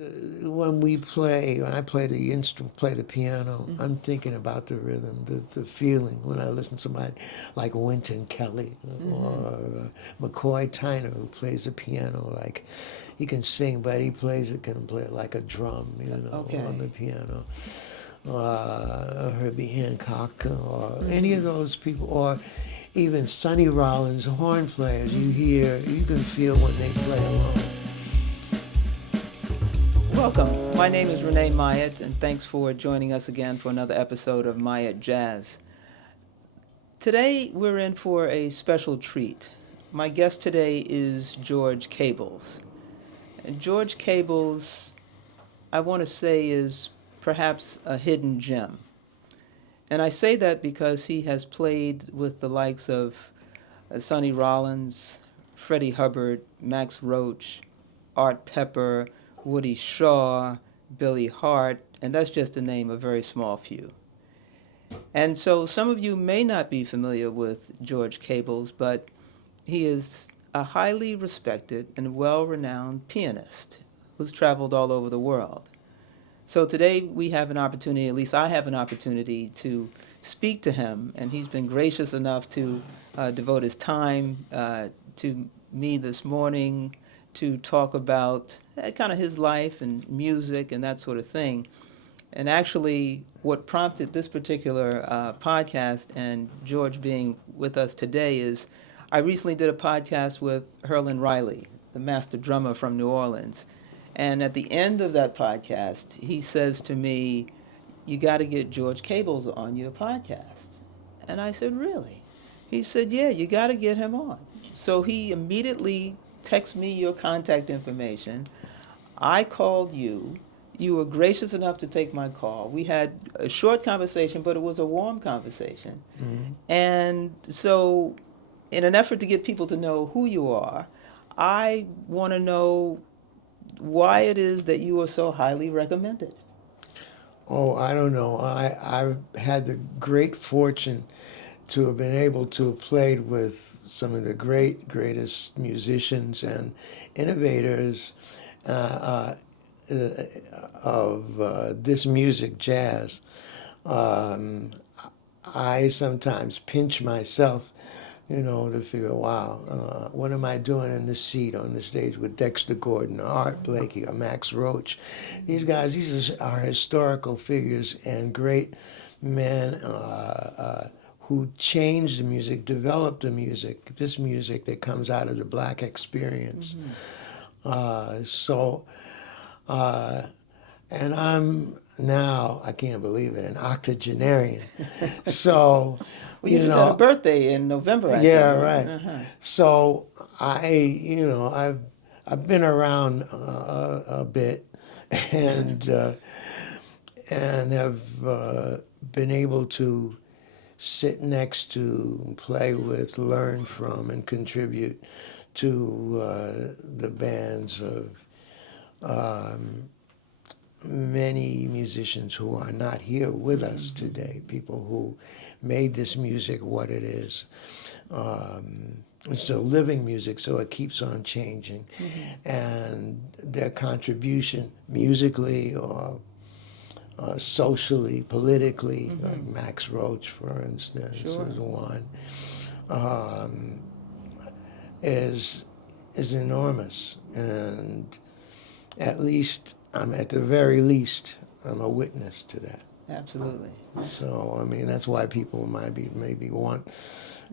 When I play the instrument, play the piano, I'm thinking about the rhythm, the feeling. When I listen to somebody like Wynton Kelly or McCoy Tyner, who plays the piano, like he can sing, but he can play it like a drum, on the piano. Herbie Hancock, or any of those people, or even Sonny Rollins, horn players. You can feel when they play along. Welcome. My name is Renee Myatt, and thanks for joining us again for another episode of MyattJazz. Today, we're in for a special treat. My guest today is George Cables. And George Cables, I want to say, is perhaps a hidden gem. And I say that because he has played with the likes of Sonny Rollins, Freddie Hubbard, Max Roach, Art Pepper, Woody Shaw, Billy Hart, and that's just to name a very small few. And so some of you may not be familiar with George Cables, but he is a highly respected and well-renowned pianist who's traveled all over the world. So today we have an opportunity, at least I have an opportunity, to speak to him, and he's been gracious enough to devote his time to me this morning to talk about kind of his life and music and that sort of thing. And actually, what prompted this particular podcast and George being with us today is I recently did a podcast with Herlin Riley, the master drummer from New Orleans. And at the end of that podcast, he says to me, "You got to get George Cables on your podcast." And I said, "Really?" He said, "Yeah, you got to get him on." So he immediately texted me your contact information. I called you. You were gracious enough to take my call. We had a short conversation, but it was a warm conversation. Mm-hmm. And so, in an effort to get people to know who you are, I want to know why it is that you are so highly recommended. Oh, I don't know. I've had the great fortune to have been able to have played with some of the greatest musicians and innovators of this music, jazz. I sometimes pinch myself, to figure, wow, what am I doing in this seat on the stage with Dexter Gordon or Art Blakey or Max Roach? These guys, these are historical figures and great men who changed the music, developed the music, this music that comes out of the black experience. And I'm now, I can't believe it, an octogenarian. So, well, you just had a birthday in November, I think. Right. Uh-huh. So I've been around a bit, and have been able to sit next to, play with, learn from, and contribute to the bands of many musicians who are not here with us today, people who made this music what it is. It's still living music, so it keeps on changing. And their contribution musically or socially, politically, like Max Roach, for instance, is one, is enormous. And at the very least, I'm a witness to that. Absolutely. So, I mean, that's why people maybe want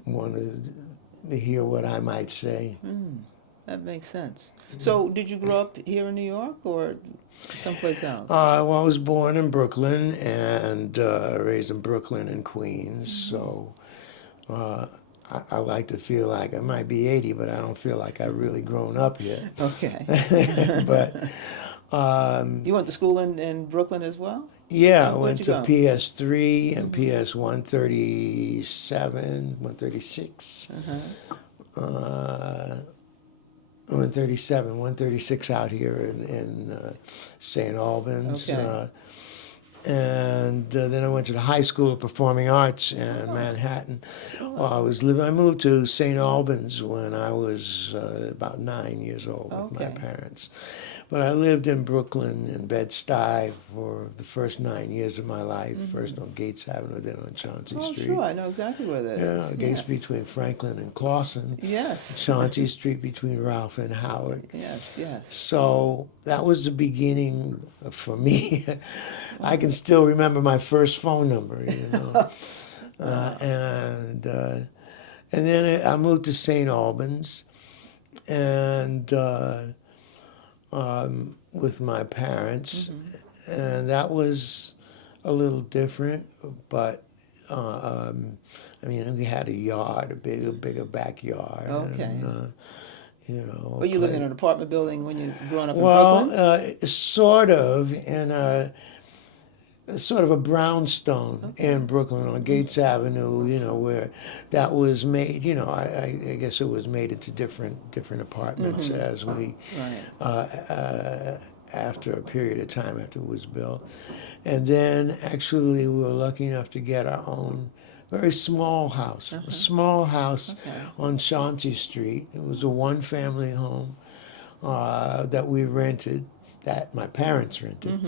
to hear what I might say. That makes sense. So, did you grow up here in New York or someplace else? Well, I was born in Brooklyn and raised in Brooklyn and Queens. So, I like to feel like I might be 80, but I don't feel like I've really grown up yet. Okay. But you went to school in Brooklyn as well? Yeah, I went to PS3 and PS 137, 136. 136 out here in St. Albans. Okay. And then I went to the High School of Performing Arts in Manhattan. I moved to St. Albans when I was about 9 years old with my parents. But I lived in Brooklyn, in Bed-Stuy, for the first 9 years of my life. First on Gates Avenue, then on Chauncey Oh, Street. sure, I know exactly where that Yeah, is. Gates between Franklin and Clawson. Yes. Chauncey Street between Ralph and Howard. Yes, yes. So that was the beginning for me. I can still remember my first phone number, you know. And then I moved to St. Albans, and with my parents, and that was a little different. But I mean, we had a yard, a bigger backyard. Okay. And, you know. Were you living in an apartment building when you growing up in Well, Brooklyn? sort of in a sort of a brownstone in Brooklyn on Gates Avenue, you know, where that was made, you know, I guess it was made into different apartments as we, Right. after a period of time after it was built. And then actually we were lucky enough to get our own very small house, a small house on Chauncey Street. It was a one-family home that we rented, that my parents rented.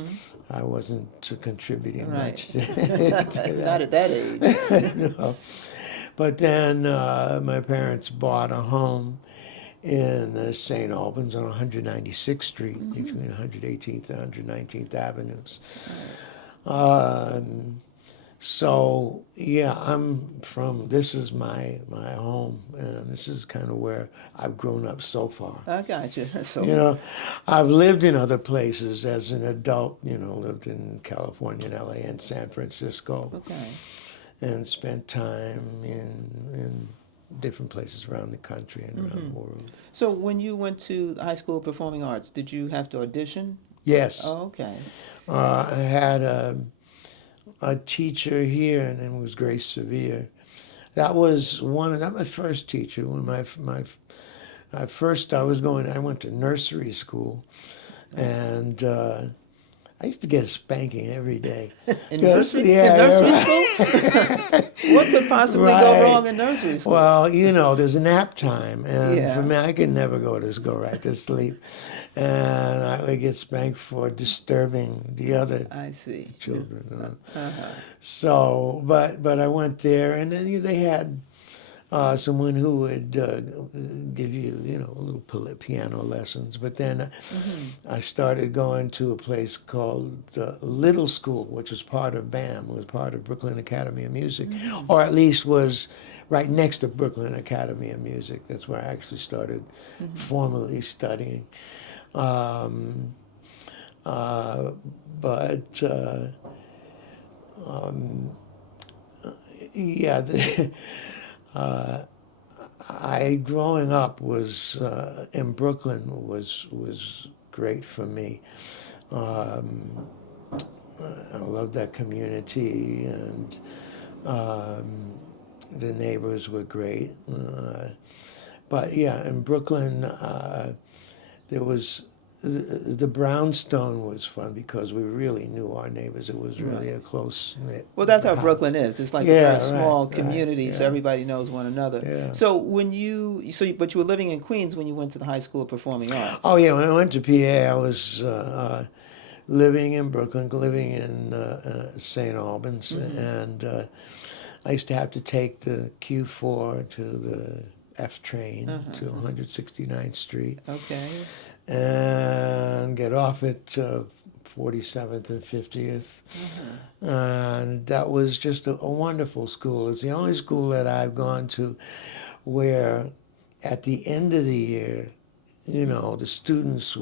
I wasn't contributing Right. much to that. Not at that age. No. But then my parents bought a home in St. Albans on 196th Street, between 118th and 119th Avenues. So yeah, this is my home, and this is kind of where I've grown up so far. I got you. So, You know, I've lived in other places as an adult, you know, lived in California and LA and San Francisco, okay. and spent time in different places around the country and around the world. So when you went to the High School of Performing Arts, did you have to audition? Yes. Oh, okay. I had a teacher here, and it was Grace Severe. That was my first teacher. When I went to nursery school, and I used to get a spanking every day. In Yes, nursery, yeah, in nursery right. school? What could possibly go Right. wrong in nursery school? Well, you know, there's a nap time, and Yeah. for me, I could never go right to sleep, and I would get spanked for disturbing the other I see. children. You know. Uh-huh. So, but I went there, and then they had someone who would give you, you know, little piano lessons. But then I started going to a place called Little School, which was part of BAM, was part of Brooklyn Academy of Music, or at least was right next to Brooklyn Academy of Music. That's where I actually started formally studying. Yeah, I growing up was in Brooklyn was great for me. I loved that community, and the neighbors were great. But yeah, in Brooklyn, there was the brownstone was fun because we really knew our neighbors. It was really a close knit. Well, that's how house. Brooklyn is. It's like Yeah, a very small right, community, right, so yeah. everybody knows one another. Yeah. So but you were living in Queens when you went to the High School of Performing Arts. Oh yeah, when I went to PA, I was living in Brooklyn, living in St. Albans, and I used to have to take the Q4 to the F train to 169th Street, Okay. and get off at 47th and 50th. And that was just a wonderful school. It's the only school that I've gone to where at the end of the year, you know, the students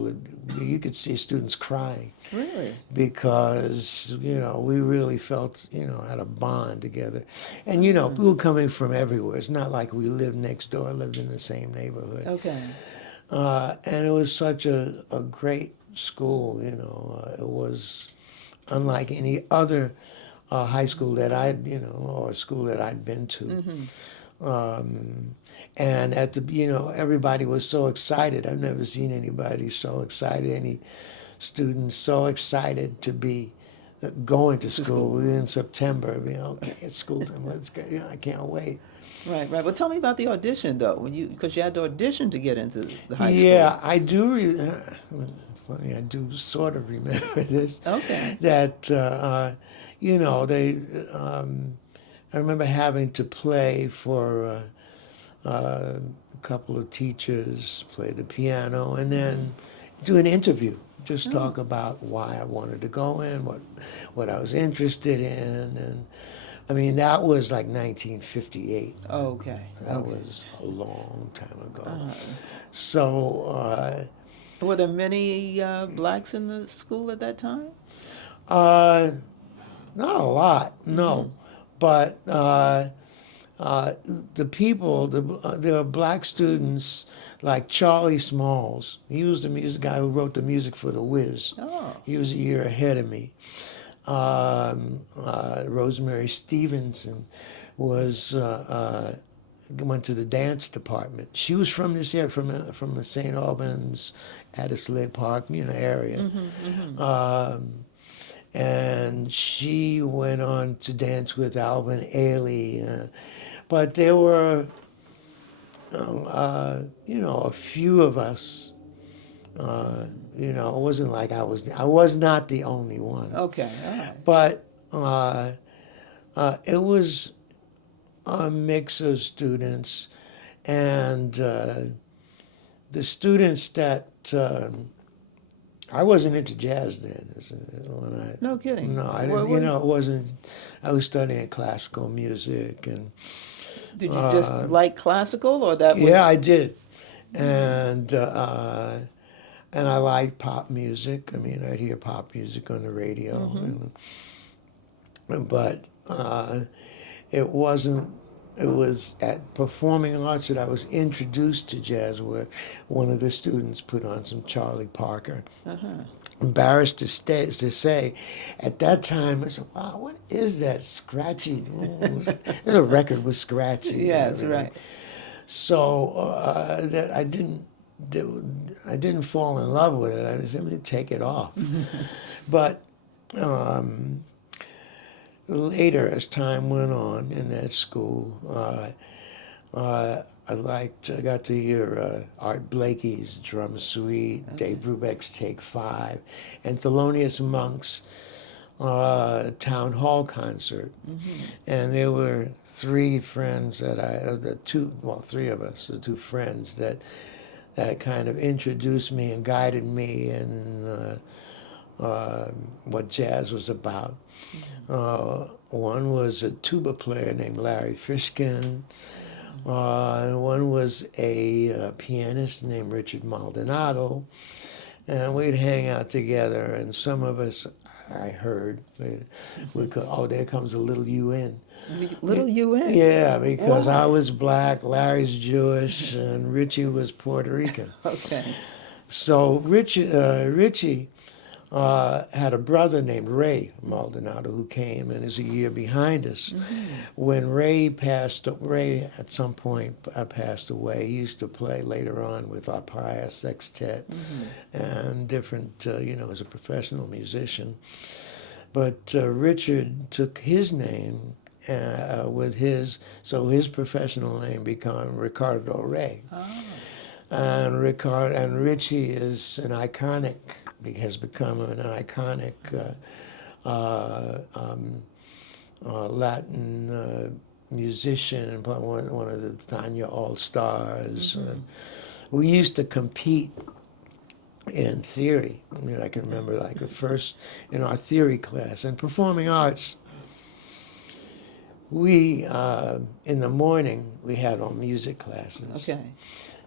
you could see students crying. Really? Because, you know, we really felt, you know, had a bond together. And, you know, we were coming from everywhere. It's not like we lived next door, lived in the same neighborhood. Okay. And it was such a great school, you know. It was unlike any other high school that or school that I'd been to. And everybody was so excited. I've never seen anybody so excited, any students so excited to be going to school in September. You know, okay, it's school time. Let's go. You know, I can't wait. Right, right. Well, tell me about the audition, though, because you had to audition to get into the high school. Yeah, I do. funny. I do sort of remember this. Okay. That you know, they. I remember having to play for a couple of teachers, play the piano, and then do an interview. Just Oh. talk about why I wanted to go in, what I was interested in, and I mean that was like 1958. Okay. That Okay. was a long time ago. Uh, So, were there many blacks in the school at that time? uh, not a lot, Mm-hmm. no, but uh, the people, there were black students like Charlie Smalls. He was the music guy who wrote the music for The Wiz. Oh. He was a year ahead of me. Rosemary Stevenson was went to the dance department. She was from this area, from the St. Albans, Addisley Park, area. Mm-hmm. And she went on to dance with Alvin Ailey. But there were, a few of us. It wasn't like I was not the only one. Okay. All right. But it was a mix of students, and the students that I wasn't into jazz then. No kidding. No, I didn't. It wasn't. I was studying classical music, and Did you just like classical, or that was? yeah, I did, and I liked pop music. I mean, I'd hear pop music on the radio, but it wasn't. It was at performing arts that I was introduced to jazz, where one of the students put on some Charlie Parker. Uh-huh. Embarrassed to say, at that time I said, "Wow, what is that scratchy?" The record was scratchy. Yes, right. So that I didn't fall in love with it. I was able to take it off, but. Later, as time went on in that school, I got to hear Art Blakey's Drum Suite, Dave Brubeck's Take Five, and Thelonious Monk's Town Hall concert. And there were three friends three of us, the two friends that kind of introduced me and guided me in what jazz was about. One was a tuba player named Larry Fishkin. And one was a pianist named Richard Maldonado. And we'd hang out together, and some of us, I heard, would go, "Oh, there comes a little UN." Little UN? Yeah, because Why? I was black, Larry's Jewish, and Richie was Puerto Rican. Okay. So Richie had a brother named Ray Maldonado who came and is a year behind us. When Ray at some point passed away. He used to play later on with our Pius Sextet and different, as a professional musician. But Richard took his name so his professional name became Ricardo Ray. Oh. And Richie has become an iconic Latin musician and one of the Tanya All-Stars. We used to compete in theory. I mean, I can remember like the first in our theory class. In performing arts, we in the morning we had our music classes. Okay.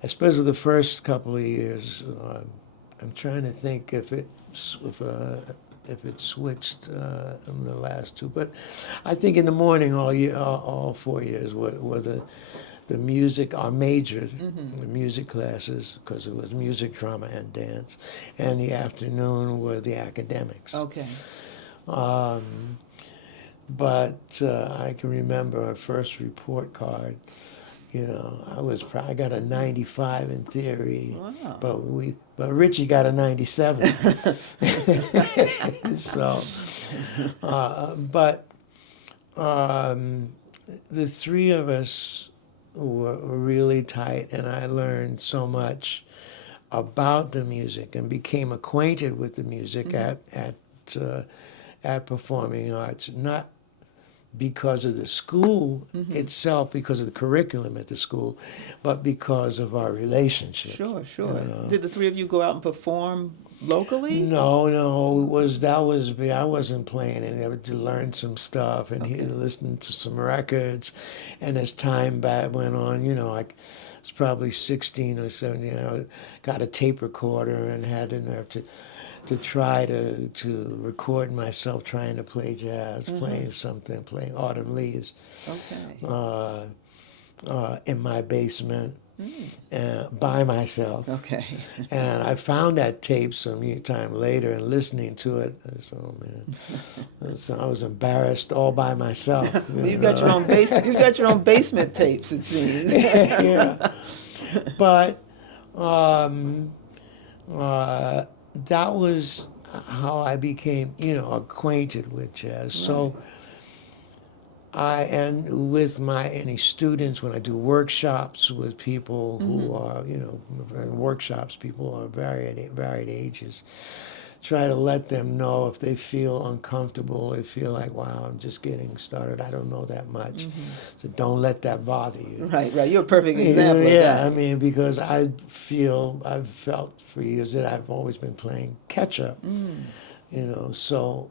Especially the first couple of years. I'm trying to think if it switched in the last two, but I think in the morning all 4 years were the music, our major the music classes, because it was music, drama, and dance, and the afternoon were the academics. Okay. But I can remember our first report card. I got a 95 in theory, Wow. but Richie got a 97. So, but the three of us were really tight, and I learned so much about the music and became acquainted with the music at Performing Arts, not because of the school itself, because of the curriculum at the school, but because of our relationship. Sure, sure. You know? Did the three of you go out and perform locally? No, I wasn't playing it. I had to learn some stuff and he listened to some records, and as time went on, I was probably 16 or 17. Got a tape recorder and had enough to try to record myself trying to play jazz, playing Autumn Leaves, in my basement. By myself. Okay. And I found that tape some time later and listening to it. Oh man, so I was embarrassed all by myself. Well, you've got your own you've got your own basement tapes, it seems. Yeah. But that was how I became, acquainted with jazz. Right. So and with any students, when I do workshops with people who are, workshops, people are varied ages, try to let them know if they feel uncomfortable, they feel like, wow, I'm just getting started, I don't know that much. So don't let that bother you. Right. You're a perfect example of that. Yeah, I mean, because I've felt for years that I've always been playing catch up, so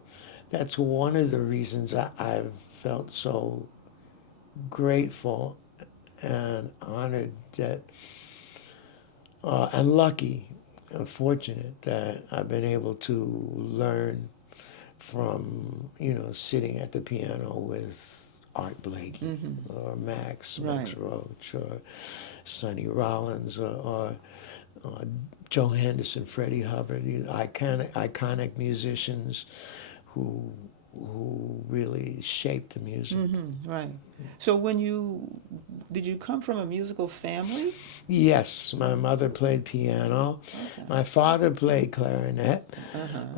that's one of the reasons I've felt so grateful and honored that, and lucky and fortunate that I've been able to learn from, sitting at the piano with Art Blakey or Max Roach or Sonny Rollins or Joe Henderson, Freddie Hubbard, iconic musicians who really shaped the music. Right. So did you come from a musical family? Yes, my mother played piano. Okay. My father played clarinet,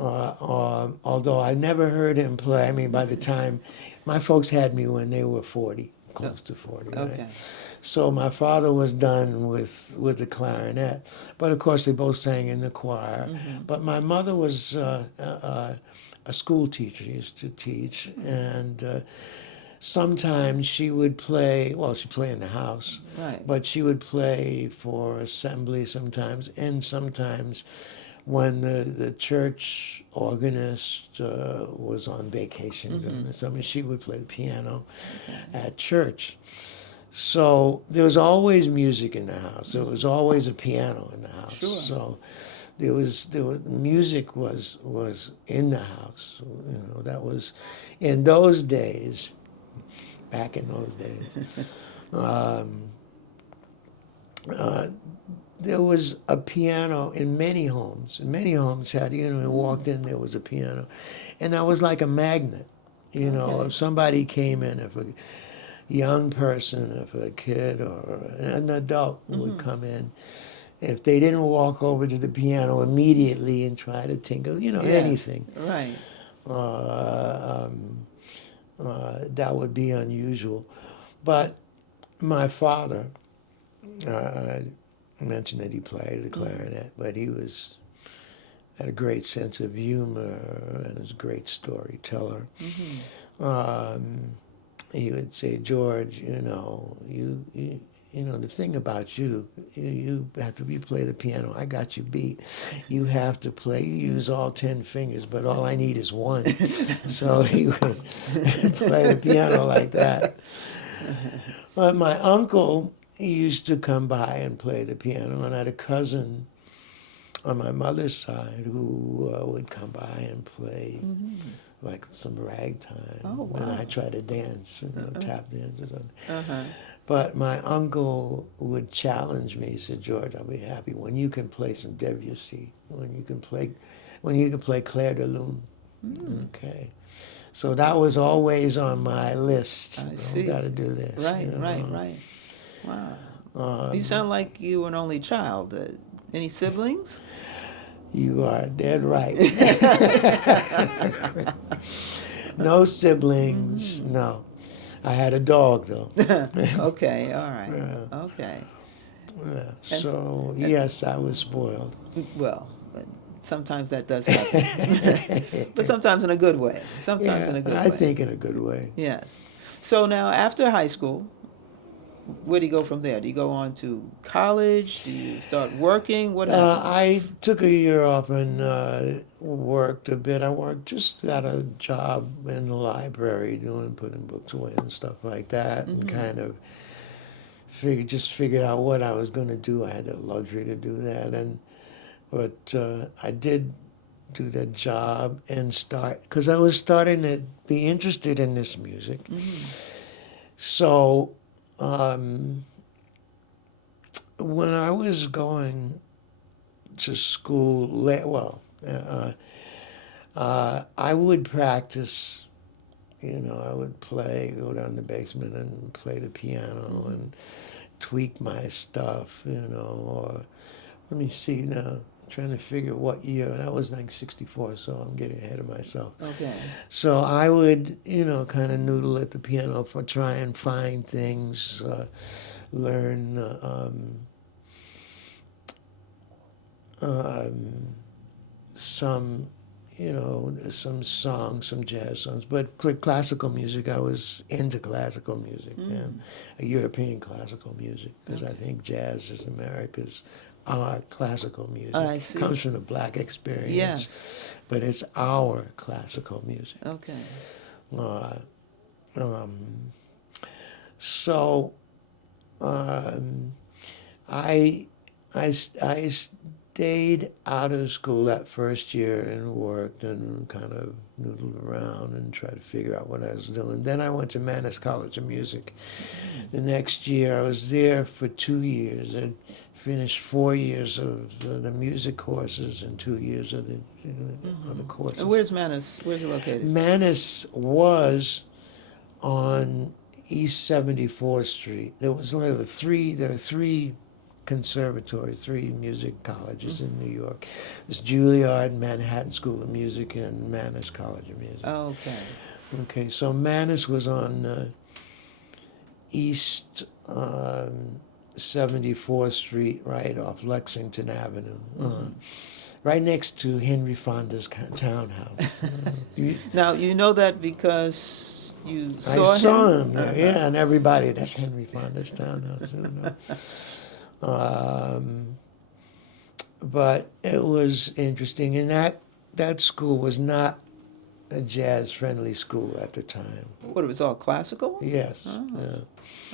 although I never heard him play. I mean, by the time, my folks had me when they were 40, close to 40, right? Okay. So my father was done with the clarinet, but of course they both sang in the choir. But my mother was a school teacher, used to teach, and sometimes she would play, she'd play in the house, but she would play for assembly sometimes, and sometimes when the church organist was on vacation, she would play the piano at church. So there was always music in the house. There was always a piano in the house. Sure. So there was music was in the house. That was in those days. Back in those days, there was a piano in many homes. Many homes had, you walked in, there was a piano, and that was like a magnet. If somebody came in, if a young person, if a kid or an adult would come in, if they didn't walk over to the piano immediately and try to tinkle, anything. Right. That would be unusual. But my father, I mentioned that he played the clarinet, but he had a great sense of humor and was a great storyteller. He would say, George, the thing about you have to play the piano. I got you beat. You have to play. You use all 10 fingers, but all I need is one. So he would play the piano like that. But my uncle, he used to come by and play the piano, and I had a cousin on my mother's side who would come by and play like some ragtime. Oh, wow. And I try to dance, tap dances. But my uncle would challenge me. He said, George, I'll be happy when you can play some Debussy, when you can play Clair de Lune. Okay. So that was always on my list. I see. Got to do this. Right. Wow. You sound like you were an only child. Any siblings? You are dead right. No siblings, no. I had a dog, though. Okay, all right. Okay. Yeah. So yes, I was spoiled. Well, but sometimes that does happen. But sometimes in a good way. Sometimes in Yeah, a good I way. think in a good way. Yes. So now, after high school, where do you go from there? Do you go on to college? Do you start working? What happens? I took a year off and worked a bit. I worked, just got a job in the library putting books away and stuff like that, and kind of figured out what I was going to do. I had the luxury to do that, but I did do that job and start, because I was starting to be interested in this music. So when I was going to school, I would practice. I would go down the basement and play the piano and tweak my stuff. Or let me see now. Trying to figure what year. That was like '64, so I'm getting ahead of myself. Okay. So I would, kind of noodle at the piano for try and find things, learn some, some songs, some jazz songs. But classical music, I was into classical music and European classical music, because I think jazz is America's our classical music. I see. Comes from the black experience. Yes. But it's our classical music. Okay. So I stayed out of school that first year and worked and kind of noodled around and tried to figure out what I was doing. Then I went to Mannes College of Music. The next year I was there for 2 years and finished 4 years of the music courses and 2 years of the other courses. And where's Mannes? Where's it located? Mannes was on East 74th Street. There are three conservatories, 3 music colleges in New York. There's Juilliard, Manhattan School of Music, and Mannes College of Music. Oh, okay. Okay, so Mannes was on East 74th Street, right off Lexington Avenue, right next to Henry Fonda's townhouse. Now, you know that because you saw him? I saw him there, yeah, and everybody, that's Henry Fonda's townhouse. But it was interesting, and that school was not a jazz-friendly school at the time. What, it was all classical? Yes. Oh. Yeah.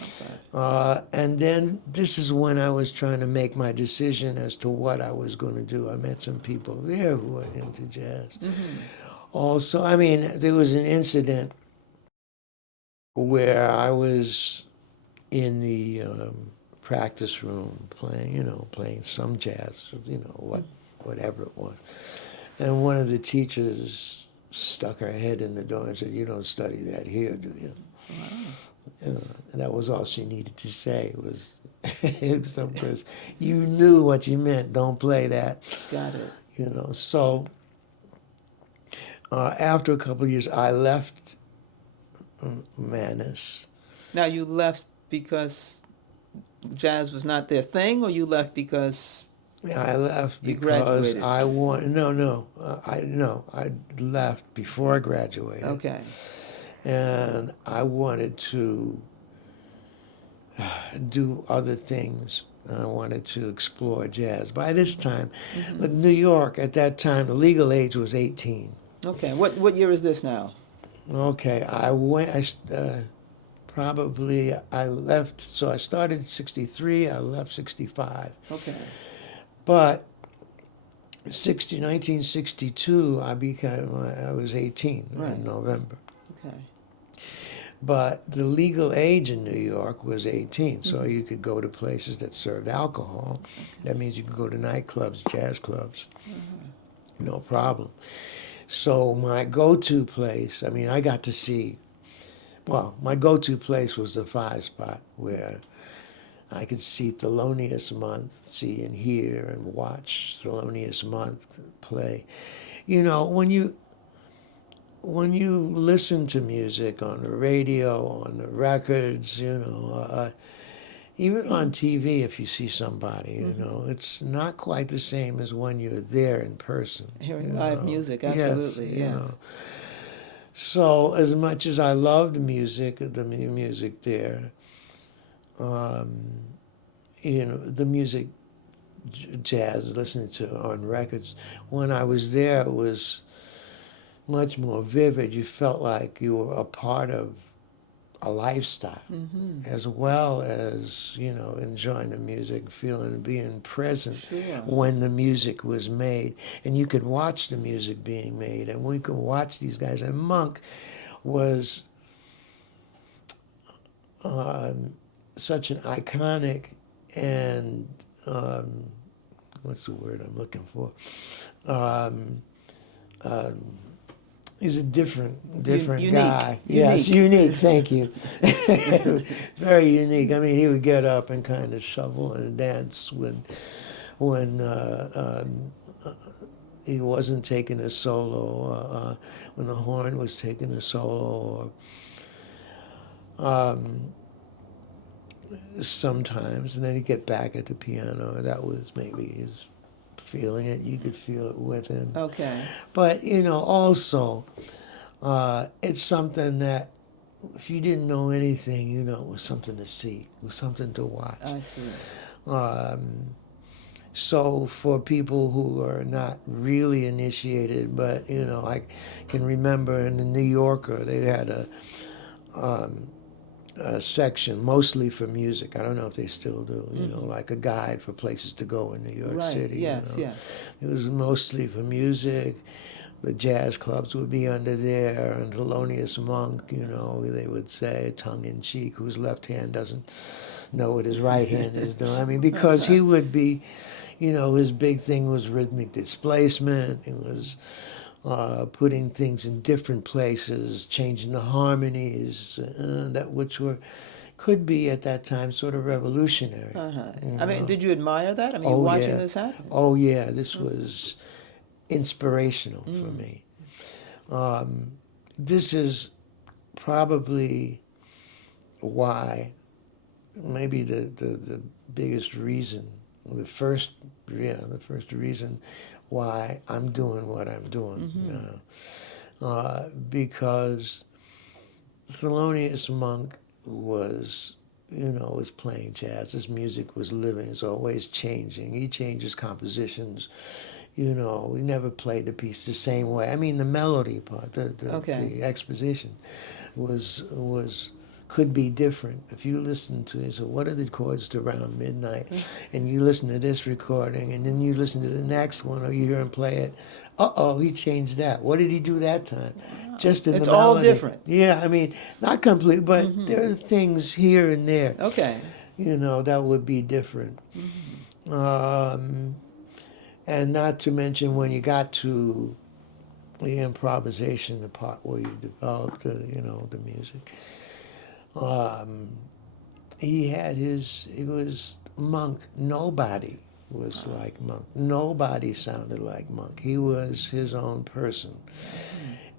Okay. And then this is when I was trying to make my decision as to what I was going to do. I met some people there who were into jazz. Also, I mean, there was an incident where I was in the practice room playing some jazz, whatever it was. And one of the teachers stuck her head in the door and said, "You don't study that here, do you?" Wow. And that was all she needed to say. Because you knew what you meant. Don't play that. Got it. So after a couple of years, I left Mannes. Now, you left because jazz was not their thing, or you left because I left you because graduated? I left before I graduated. Okay. And I wanted to do other things. I wanted to explore jazz. By this time, New York at that time, the legal age was 18. Okay. What year is this now? Okay, I left, so I started 63, I left 65. Okay. But 1962, I was 18 in November. Okay. But the legal age in New York was 18, so you could go to places that served alcohol. That means you could go to nightclubs, jazz clubs, no problem. So my go-to place, I got to see, my go-to place was the 5 spot, where I could see Thelonious Monk, see and hear and watch Thelonious Monk play. When you listen to music on the radio, on the records, even on TV, if you see somebody, Mm-hmm. it's not quite the same as when you're there in person. Hearing live music, Yes, absolutely, yes. So as much as I loved music, the music there, um, the music jazz listening to on records, when I was there, it was much more vivid. You felt like you were a part of a lifestyle, Mm-hmm. as well as enjoying the music, being present Sure. when the music was made, and you could watch the music being made, and we could watch these guys. And Monk was such an iconic and what's the word I'm looking for? Um, um, He's a different Unique. guy. Yes, unique. Thank you. Very unique. I mean, he would get up and kind of shovel and dance when he wasn't taking a solo, when the horn was taking a solo, or sometimes, and then he'd get back at the piano. That was maybe his feeling it. You could feel it with him. Okay. But also. It's something that if you didn't know anything, it was something to see, it was something to watch. I see. So for people who are not really initiated, but I can remember in the New Yorker they had a section mostly for music. I don't know if they still do. Like a guide for places to go in New York Right. City. Yes. Yes. It was mostly for music. The jazz clubs would be under there, and Thelonious Monk, they would say, tongue-in-cheek, whose left hand doesn't know what his right hand is doing. I mean, because he would be, his big thing was rhythmic displacement. It was putting things in different places, changing the harmonies, which could be at that time sort of revolutionary. Uh-huh. I mean, did you admire that? I mean, Oh, watching yeah. this happen? Oh, yeah, this was inspirational for me. This is probably why, maybe the biggest reason, the first reason why I'm doing what I'm doing now. Because Thelonious Monk was playing jazz. His music was living. It's always changing. He changes compositions. We never played the piece the same way. I mean, the melody part, the exposition could be different. If you listen to, so what are the chords to Around Midnight? And you listen to this recording, and then you listen to the next one, or you hear him play it. He changed that. What did he do that time? Wow. Just in it's the melody. all different. Yeah, I mean, not complete, but there are things here and there. Okay. That would be different. And not to mention when you got to the improvisation, the part where you developed the music. He was Monk. Nobody was like Monk. Nobody sounded like Monk. He was his own person.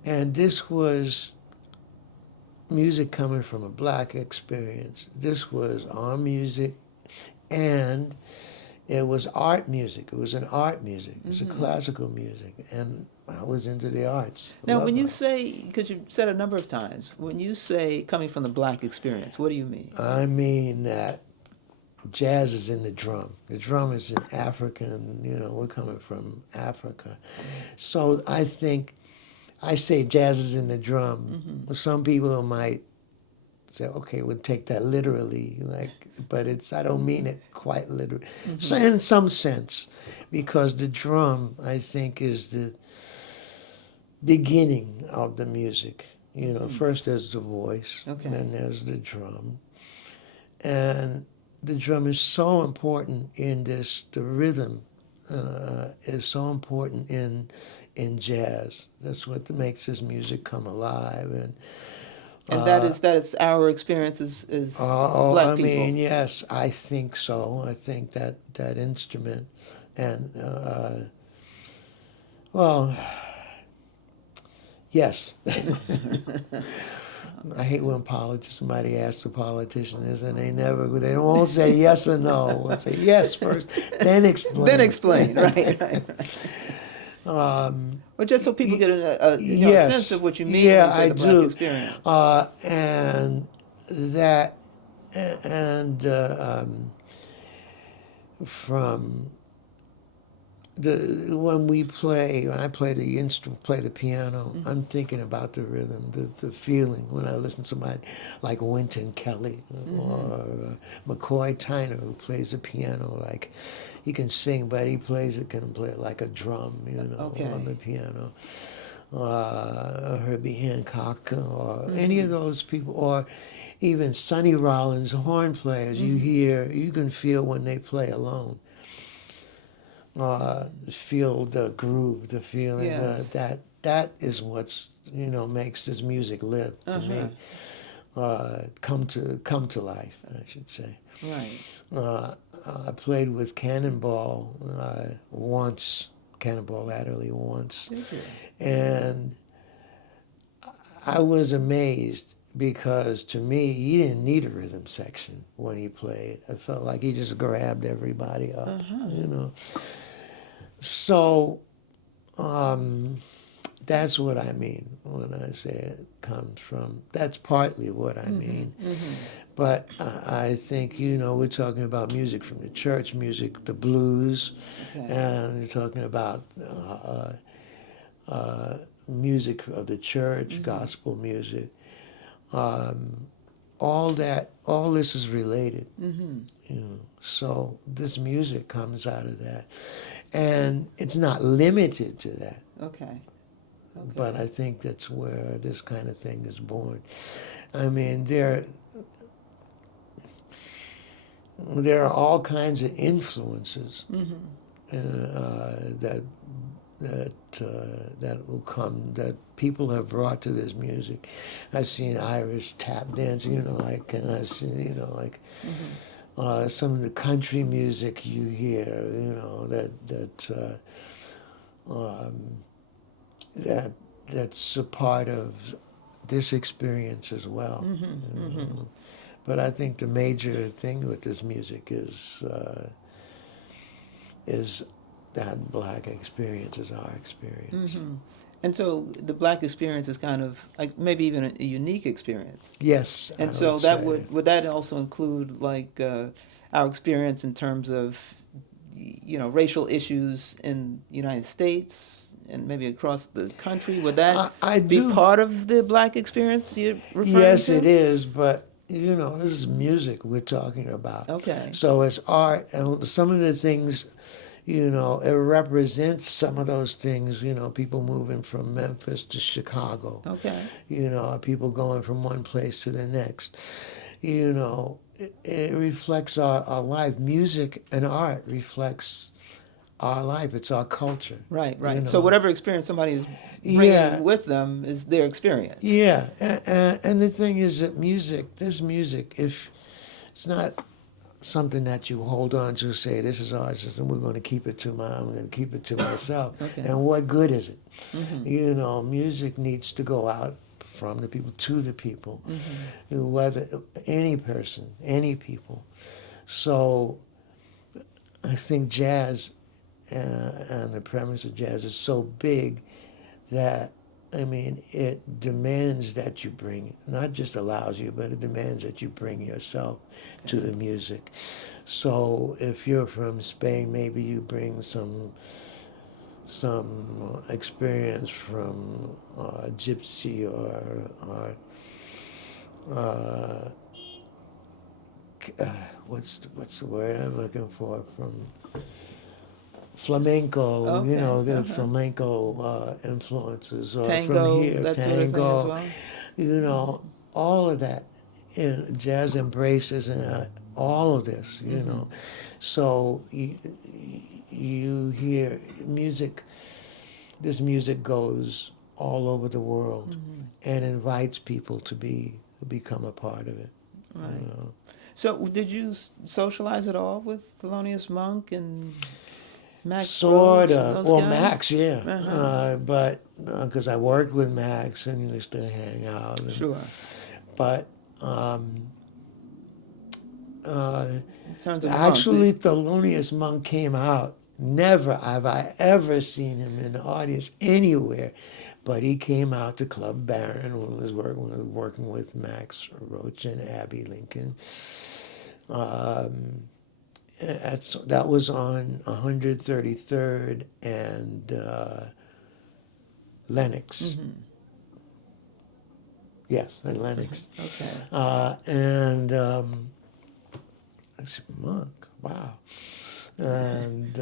And this was music coming from a black experience. This was our music, and it was art music. It was an art music. It was a classical music, and I was into the arts. Now, when you say, because you've said a number of times, when you say coming from the black experience, what do you mean? I mean that jazz is in the drum. The drum is an African, we're coming from Africa. So I think, I say jazz is in the drum. Some people might say, okay, we'll take that literally, but I don't mean it quite literally. So in some sense, because the drum, I think, is the beginning of the music. First there's the voice, and then there's the drum. And the drum is so important in this, the rhythm is so important in jazz. That's what makes his music come alive. And that is our experience as black people. I mean, yes, I think so. I think that instrument, and well, yes. I hate when somebody asks a politician this and they won't say yes or no. They'll say yes first, then explain. Then explain, right. Well, just so people get a Yes. sense of what you mean Yeah, when you say I the black do. experience. And that, and from when I play the instrument, play the piano, I'm thinking about the rhythm, the feeling when I listen to somebody like Wynton Kelly or McCoy Tyner, who plays the piano. Like, he can sing, but he can play it like a drum, on the piano. Herbie Hancock, or any of those people, or even Sonny Rollins, horn players. You can feel when they play alone. Feel the groove, the feeling. Yes. That is what's makes this music live to me. Come to life, I should say. Right. I played with Cannonball once, Cannonball Adderley once, Did you? and I was amazed because to me he didn't need a rhythm section when he played. I felt like he just grabbed everybody up, So that's what I mean when I say it comes from. That's partly what I mean. But I think, we're talking about music from the church, music, the blues, and we're talking about music of the church, gospel music. All this is related. So this music comes out of that. And it's not limited to that. Okay. But I think that's where this kind of thing is born. I mean, there are all kinds of influences that will come, that people have brought to this music. I've seen Irish tap dancing, and I've seen, some of the country music you hear, that's a part of this experience as well. But I think the major thing with this music is that black experience is our experience. And so the black experience is kind of like maybe even a unique experience. Yes. And so that would that also include like our experience in terms of racial issues in the United States and maybe across the country? Would that be part of the black experience you're referring to? Yes, it is, but this is music we're talking about. Okay. So it's art, and some of the things, it represents some of those things, people moving from Memphis to Chicago. Okay. People going from one place to the next. It reflects our life. Music and art reflects our life. It's our culture. Right. So whatever experience somebody is bringing with them is their experience. Yeah, and the thing is that this music, if it's not something that you hold on to, say this is ours, and I'm going to keep it to myself. Okay. And what good is it? Music needs to go out from the people to the people, whether any person, any people. So I think jazz and the premise of jazz is so big that, it demands that you bring, not just allows you, but it demands that you bring yourself to the music. So if you're from Spain, maybe you bring some experience from gypsy or what's the word I'm looking for, from flamenco, the flamenco influences, or Tango, from here, that tango, sort of thing as well? All of that. Jazz embraces and all of this, So you hear music, this music goes all over the world and invites people to become a part of it. Right. So did you socialize at all with Thelonious Monk and Max? Sort of. Those Well, guys? Max, yeah. But because I worked with Max and we used to hang out. And, Sure. but In terms of Monk, actually, Thelonious Monk came out. Never have I ever seen him in the audience anywhere, but he came out to Club Baron when he was working with Max Roach and Abby Lincoln. That was on 133rd and Lenox. Mhm. Yes, and Lenox. Okay. And I said, Monk, wow. And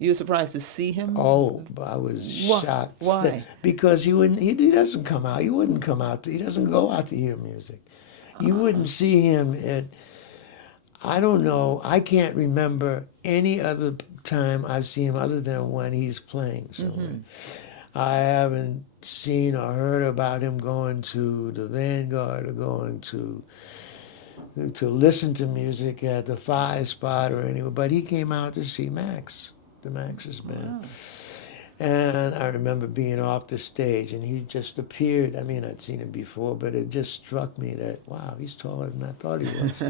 You were surprised to see him? oh, I was shocked. Why? Because he doesn't come out. He wouldn't come out. He doesn't go out to hear music. You wouldn't see him at, I don't know, I can't remember any other time I've seen him other than when he's playing somewhere. I haven't seen or heard about him going to the Vanguard or going to listen to music at the Five Spot or anywhere, but he came out to see Max, the Max's band. Wow. And I remember being off the stage, and he just appeared. I mean, I'd seen him before, but it just struck me that, wow, he's taller than I thought he was.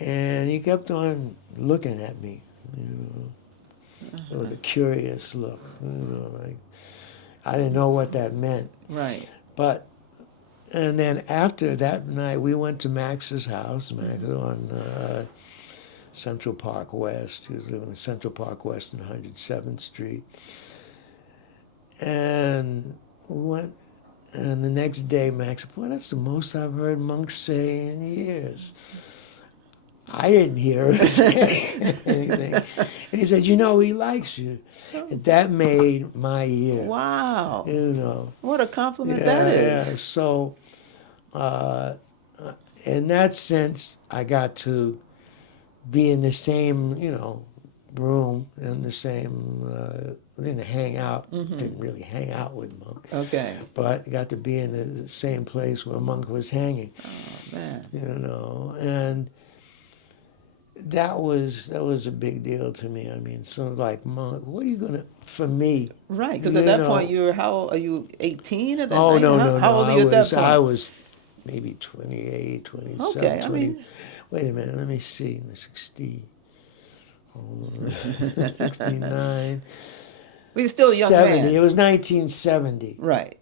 And he kept on looking at me, with a curious look, like I didn't know what that meant. Right. But, and then after that night, we went to Max's house, Max on Central Park West. He was living in Central Park West and 107th Street. And we went, and the next day, Max said, boy, that's the most I've heard Monk say in years. I didn't hear him say anything. And he said, you know, he likes you. And that made my year. Wow. You know. What a compliment that is. Yeah. So, in that sense, I got to be in the same, room, in the same, we didn't hang out, didn't really hang out with Monk. Okay. But got to be in the same place where Monk was hanging. Oh, man. And that was a big deal to me. I mean, so like, Monk, what are you gonna, for me? Right, because at that point you were, how old, are you 18 at that Oh, night? no. How old are you at that point? I was maybe 28, 27, Okay, 20. Wait a minute, let me see. 60. 69. Well, you're still a young 70. man. It was 1970. Right.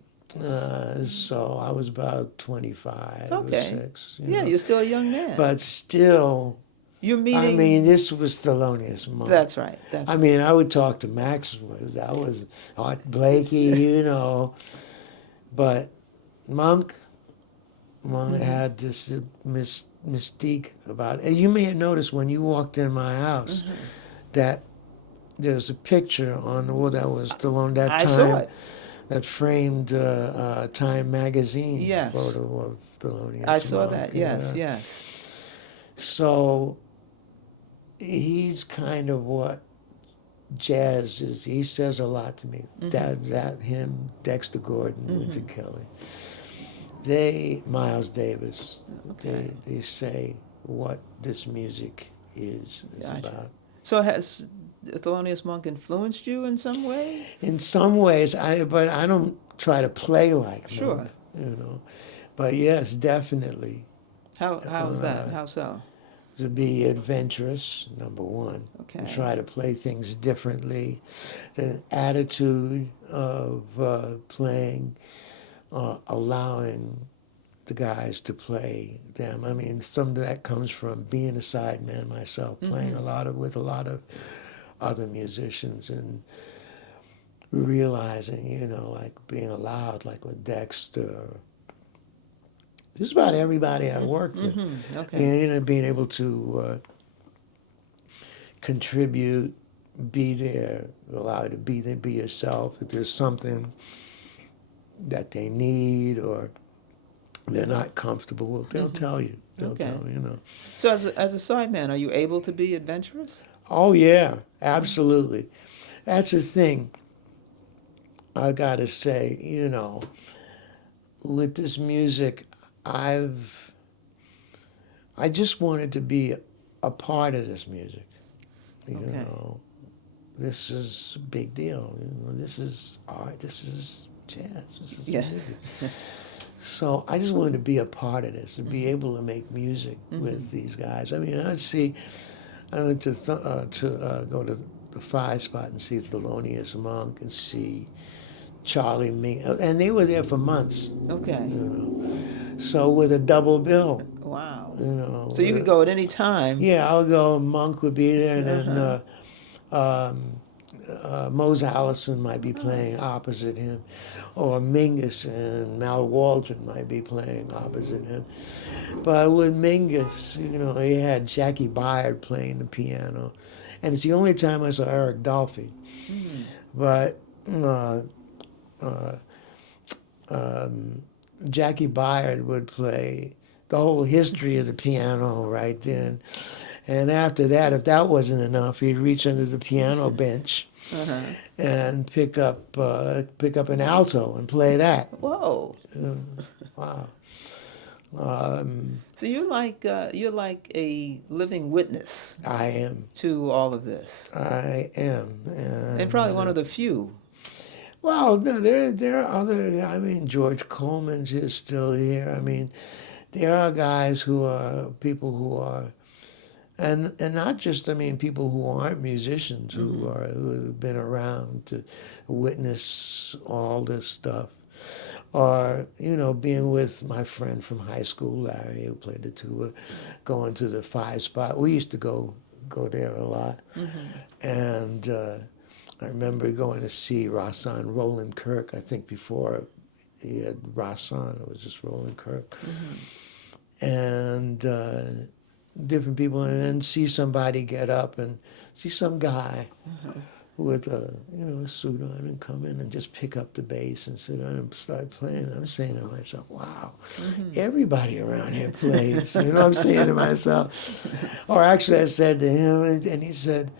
So I was about 25 Okay. or 6. Yeah, you're still a young man. But still, You're meeting. I mean, this was Thelonious Monk. That's right. I mean, I would talk to Max. That was Art Blakey, But Monk had this mystique about it. And you may have noticed when you walked in my house that there's a picture on the wall that was Stallone that I time. saw it. That framed Time magazine Yes. photo of Thelonious I saw Monk. that. Yes. So he's kind of what jazz is. He says a lot to me. That him, Dexter Gordon, Winter Kelly, Miles Davis. Okay. They say what this music is Gotcha. about. So has Thelonious Monk influenced you in some way? In some ways, but I don't try to play like Sure. Monk, But yes, definitely. How is that? How so? To be adventurous, number one. Okay. Try to play things differently. The attitude of playing, allowing the guys to play them. I mean, some of that comes from being a sideman myself, playing with a lot of other musicians and realizing, like being allowed, like with Dexter, just about everybody I worked with. Okay. And, being able to contribute, be there, allow you to be there, be yourself. If there's something that they need or they're not comfortable with, they'll tell you. They'll tell you, So as a sideman, are you able to be adventurous? Oh, yeah, absolutely. That's the thing. I got to say, with this music, I just wanted to be a part of this music. This is a big deal. This is art. This is jazz. This is music. So I just wanted to be a part of this, to be able to make music with these guys. I mean, I went to go to the Five Spot and see Thelonious Monk and see Charlie Ming, and they were there for months. Okay. You know, so with a double bill. Wow. You know. So you could go at any time. Yeah, I'll go. Monk would be there, and then Mose Allison might be playing opposite him, or Mingus and Mal Waldron might be playing opposite him. But with Mingus, you know, he had Jackie Byard playing the piano, and it's the only time I saw Eric Dolphy. But Jackie Byard would play the whole history of the piano right then. And after that, if that wasn't enough, he'd reach under the piano bench and pick up an alto and play that. Whoa. Wow. So you're like a living witness I am. to all of this, I am. and probably one of the few. Well, no, there are other. I mean, George Coleman's is still here. I mean, there are guys who are people who are, and not just. I mean, people who aren't musicians who have been around to witness all this stuff, or you know, being with my friend from high school, Larry, who played the tuba, going to the Five Spot. We used to go there a lot, and. I remember going to see Rahsaan Roland Kirk. I think before he had Rahsaan, it was just Roland Kirk. And different people, and then see somebody get up and see some guy with a suit on and come in and just pick up the bass and sit down and start playing. I'm saying to myself, wow, everybody around here plays. You know what I'm saying to myself? Or actually I said to him, and he said,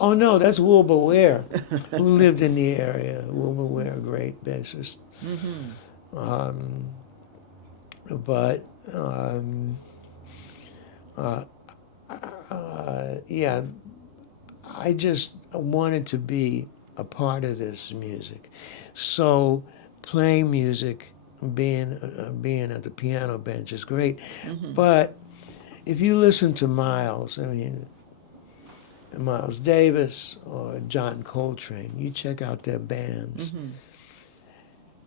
oh no, that's Wilbur Ware, who lived in the area. Wilbur Ware, great bassist. Yeah, I just wanted to be a part of this music. So playing music, being at the piano bench is great. But if you listen to Miles, I mean, Miles Davis or John Coltrane, you check out their bands.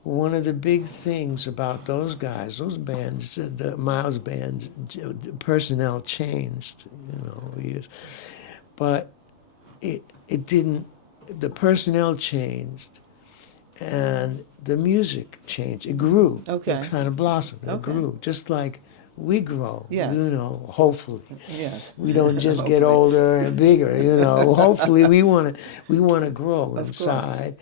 One of the big things about those guys, those bands, the Miles bands, personnel changed, over years. But it didn't, the personnel changed and the music changed. It grew. Okay. It kind of blossomed. It grew. Just like we grow, Yes. hopefully. Yes. We don't just get older and bigger, Hopefully we want to grow inside.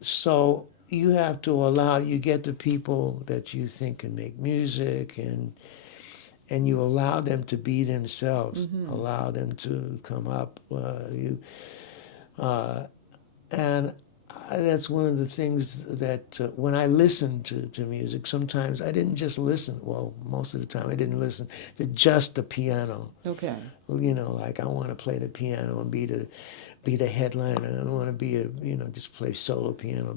So you have to you get the people that you think can make music and you allow them to be themselves, allow them to come up. And that's one of the things that when I listened to music, sometimes I didn't just listen. Well, most of the time I didn't listen to just the piano. Okay. Like I want to play the piano and be the headliner. I don't want to be just play solo piano.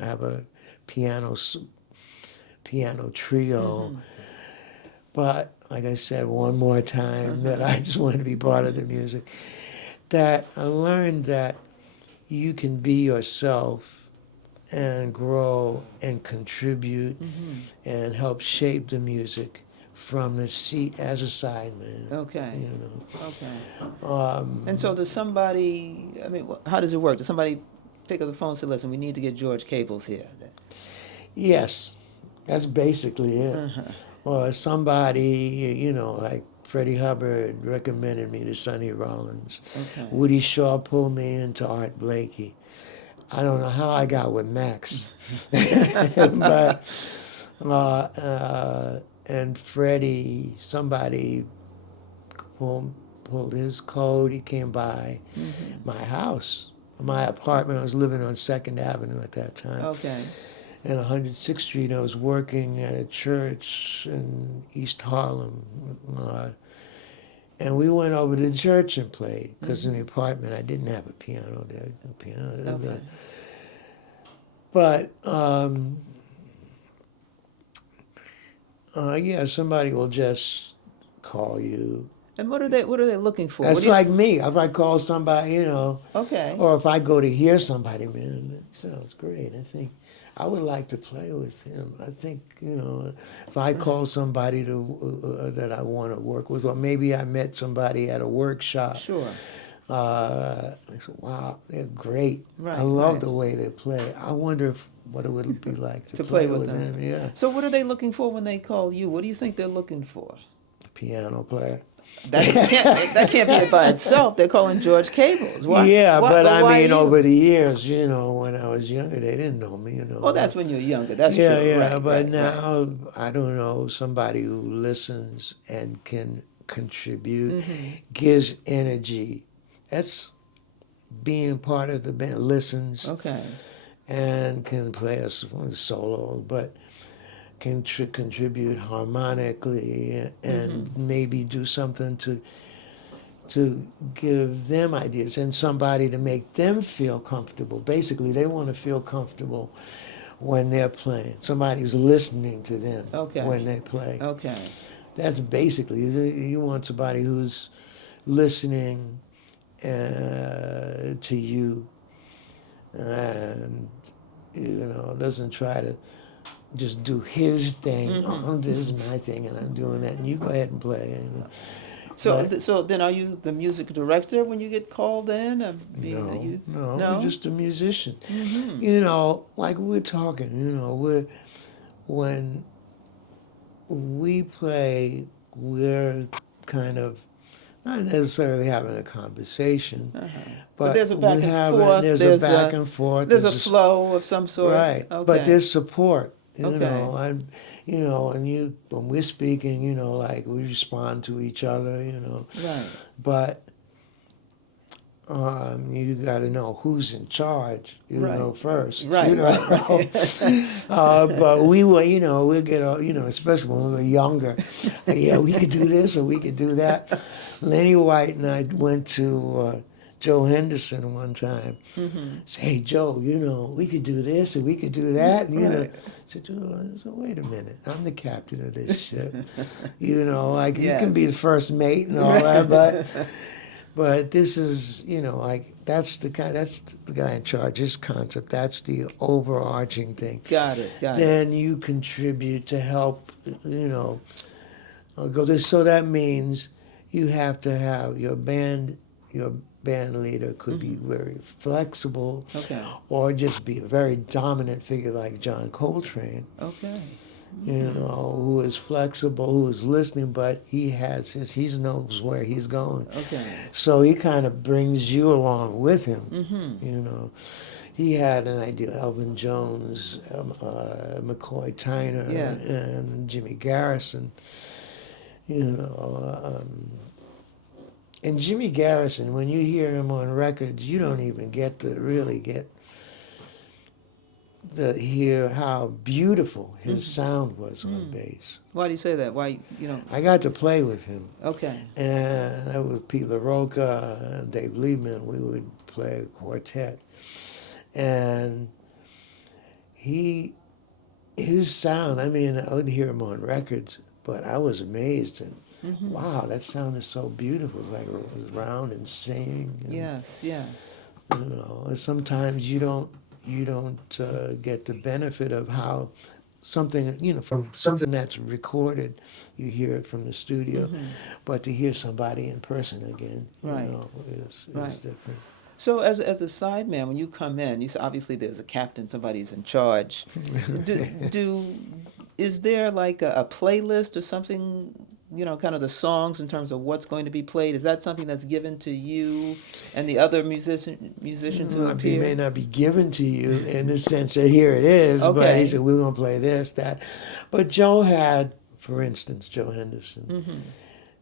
Have a piano trio. But like I said one more time, that I just wanted to be part of the music. That I learned that you can be yourself and grow and contribute and help shape the music from the seat as a sideman. Okay. Okay. And so does somebody, how does it work? Does somebody pick up the phone and say, listen, we need to get George Cables here? Yes, that's basically it. Or somebody, like Freddie Hubbard recommended me to Sonny Rollins. Okay. Woody Shaw pulled me into Art Blakey. I don't know how I got with Max. But, and Freddie, somebody pulled his code. He came by my house, my apartment. I was living on 2nd Avenue at that time. Okay. And 106th Street, I was working at a church in East Harlem. And we went over to the church and played, because in the apartment I didn't have a piano there. Okay. But Yeah, somebody will just call you. And what are they looking for? What That's do you? like me. If I call somebody, Okay. or if I go to hear somebody, man, it sounds great. I think I would like to play with him. I think, if I call somebody that I want to work with, or maybe I met somebody at a workshop, Sure. I said, wow, they're great. I Right. love Right. the way they play. I wonder what it would be like to To play play with with them. them. Yeah, So what are they looking for when they call you? What do you think they're looking for? piano player. That can't be it by itself. They're calling George Cables. Why? Yeah, Why? but But I why mean, you? over the years, when I was younger, they didn't know me, Well, that's But when you're younger. That's yeah, true. yeah. Right. But Right. Right. now, I don't know, somebody who listens and can contribute, Mm-hmm. gives energy. That's being part of the band. Listens Okay. and can play a solo, but can contribute harmonically and Mm-hmm. maybe do something to give them ideas and somebody to make them feel comfortable. Basically, they want to feel comfortable when they're playing. Somebody's listening to them Okay. when they play. Okay. That's basically, you want somebody who's listening to you and, doesn't try to just do his thing. Mm-hmm. Oh, this is my thing and I'm doing that. And you go ahead and play. So, But so then, are you the music director when you get called in? I mean, are no, you? no, you're No. just a musician. Mm-hmm. Like we're talking, when we play, we're kind of not necessarily having a conversation, Uh-huh. But but there's a back and forth. there's a back and forth. There's a flow of some sort. right, but Okay. there's support. Okay. And when we're speaking, like we respond to each other, Right. but you got to know who's in charge, Right. first. Right. Right. Right. But we were, we'll get, especially when we were younger. Yeah, we could do this or we could do that. Lenny White and I went to Joe Henderson one time. Mm-hmm. Say, hey, Joe, we could do this or we could do that. And, Right. I said, so wait a minute. I'm the captain of this ship. Like you can Yes. be the first mate and all that, but this is, that's the guy in charge. His concept. That's the overarching thing. Got it. Got it. Then you contribute to help, go this. So that means you have to have your band leader could be very flexible, Okay. or just be a very dominant figure like John Coltrane. Okay. Who is flexible, who is listening, but he knows where he's going. Okay. So he kind of brings you along with him. Mm-hmm. He had an idea, Elvin Jones, McCoy Tyner, Yeah. and Jimmy Garrison. And Jimmy Garrison, when you hear him on records, you don't even really get to hear how beautiful his sound was on bass. Why do you say that? Why I got to play with him. Okay. And that was Pete LaRocca and Dave Liebman. We would play a quartet. And his sound, I would hear him on records, but I was amazed. And wow, that sound is so beautiful. It's like it was round and sing. And, Yes. Yes. and sometimes you don't get the benefit of how something, from something that's recorded, you hear it from the studio, but to hear somebody in person again, Right. Is Right. different. So as a side man, when you come in, obviously there's a captain, somebody's in charge. Is there like a playlist or something? Kind of the songs in terms of what's going to be played. Is that something that's given to you and the other musicians who It appear? may not be given to you in the sense that here it is, but Okay. he said, we're going to play this, that. But Joe had, for instance, Joe Henderson,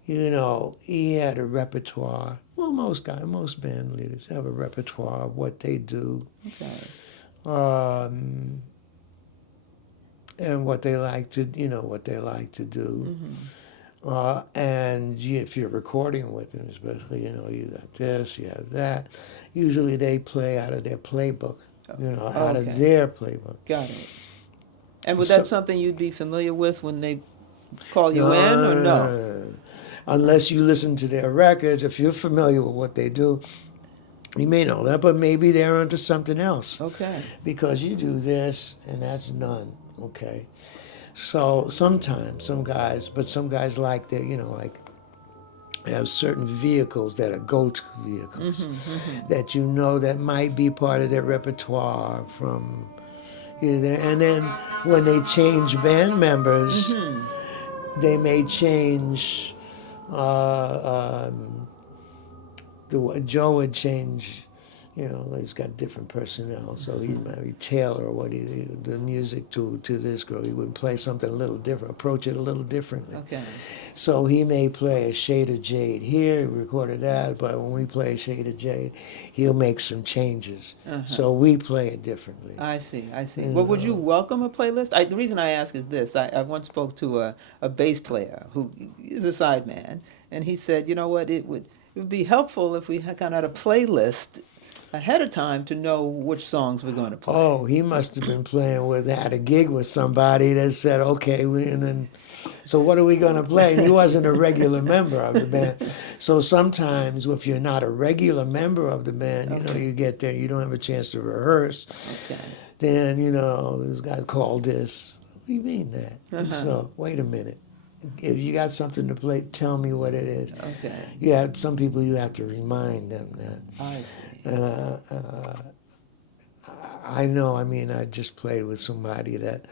he had a repertoire. Well, most band leaders have a repertoire of what they do. Okay. And what they like to, do. And if you're recording with them, especially, you got this, you have that. Usually they play out of their playbook, out of Okay. their playbook. Got it. And was So- that something you'd be familiar with when they call you in or no? Unless you listen to their records, if you're familiar with what they do, you may know that, but maybe they're onto something else. Okay. Because you do this and that's none. Okay. So sometimes some guys like they, like have certain vehicles that are go-to vehicles that that might be part of their repertoire from either. And then when they change band members, they may change. Joe would change. He's got different personnel, so he might tailor the music to this girl. He would play something a little different, approach it a little differently. Okay. So he may play a shade of Jade here, he recorded that, but when we play a shade of Jade, he'll make some changes. So we play it differently. I see. Well, would you welcome a playlist? The reason I ask is this. I once spoke to a bass player who is a sideman, and he said, you know what, it would be helpful if we had kind of had a playlist ahead of time to know which songs we're going to play. Oh, he must have been had a gig with somebody that said, okay, so what are we going to play? And he wasn't a regular member of the band. So sometimes if you're not a regular member of the band, you get there, you don't have a chance to rehearse. Okay. Then, this guy called this. What do you mean that? So, wait a minute. If you got something to play, tell me what it is. Okay. Some people you have to remind them that. I see. I know. I just played with somebody that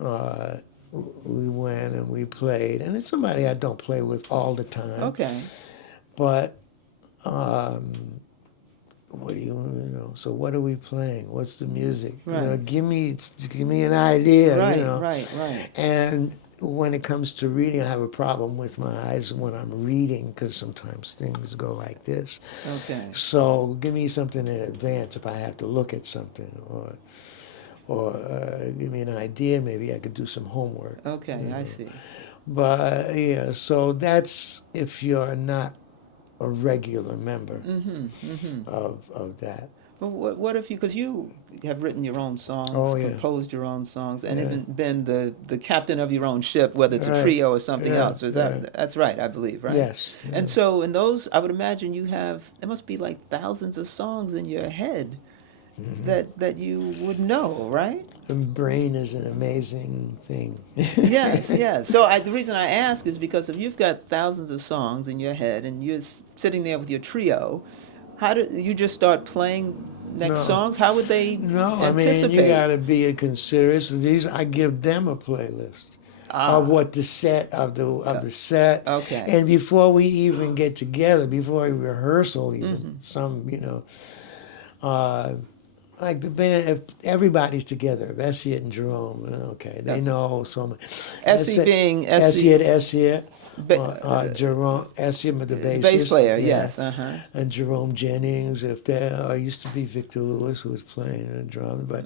we went and we played, and it's somebody I don't play with all the time. Okay. But what do you want to know? So what are we playing? What's the music? Right. Give me an idea. Right. And when it comes to reading, I have a problem with my eyes when I'm reading because sometimes things go like this. Okay. So give me something in advance if I have to look at something, or give me an idea. Maybe I could do some homework. Okay, I see. But yeah, so that's if you're not a regular member of that. Well, what if because you have written your own songs, composed your own songs, and even been the captain of your own ship, whether it's a trio or something else. Is that's right, I believe, right? Yes. And so in those, I would imagine there must be like thousands of songs in your head that you would know, right? The brain is an amazing thing. Yes. So the reason I ask is because if you've got thousands of songs in your head and you're sitting there with your trio, how do you just start playing next songs? How would they anticipate? You got to be considerate. So I give them a playlist of what the set of the set. Okay. And before we even get together, before we rehearsal, even like the band, if everybody's together, if Essie and Jerome, they know so much. Essie being Essie. Jerome Essie, the bassist. Bass player, yes. And Jerome Jennings, used to be Victor Lewis who was playing the drums, but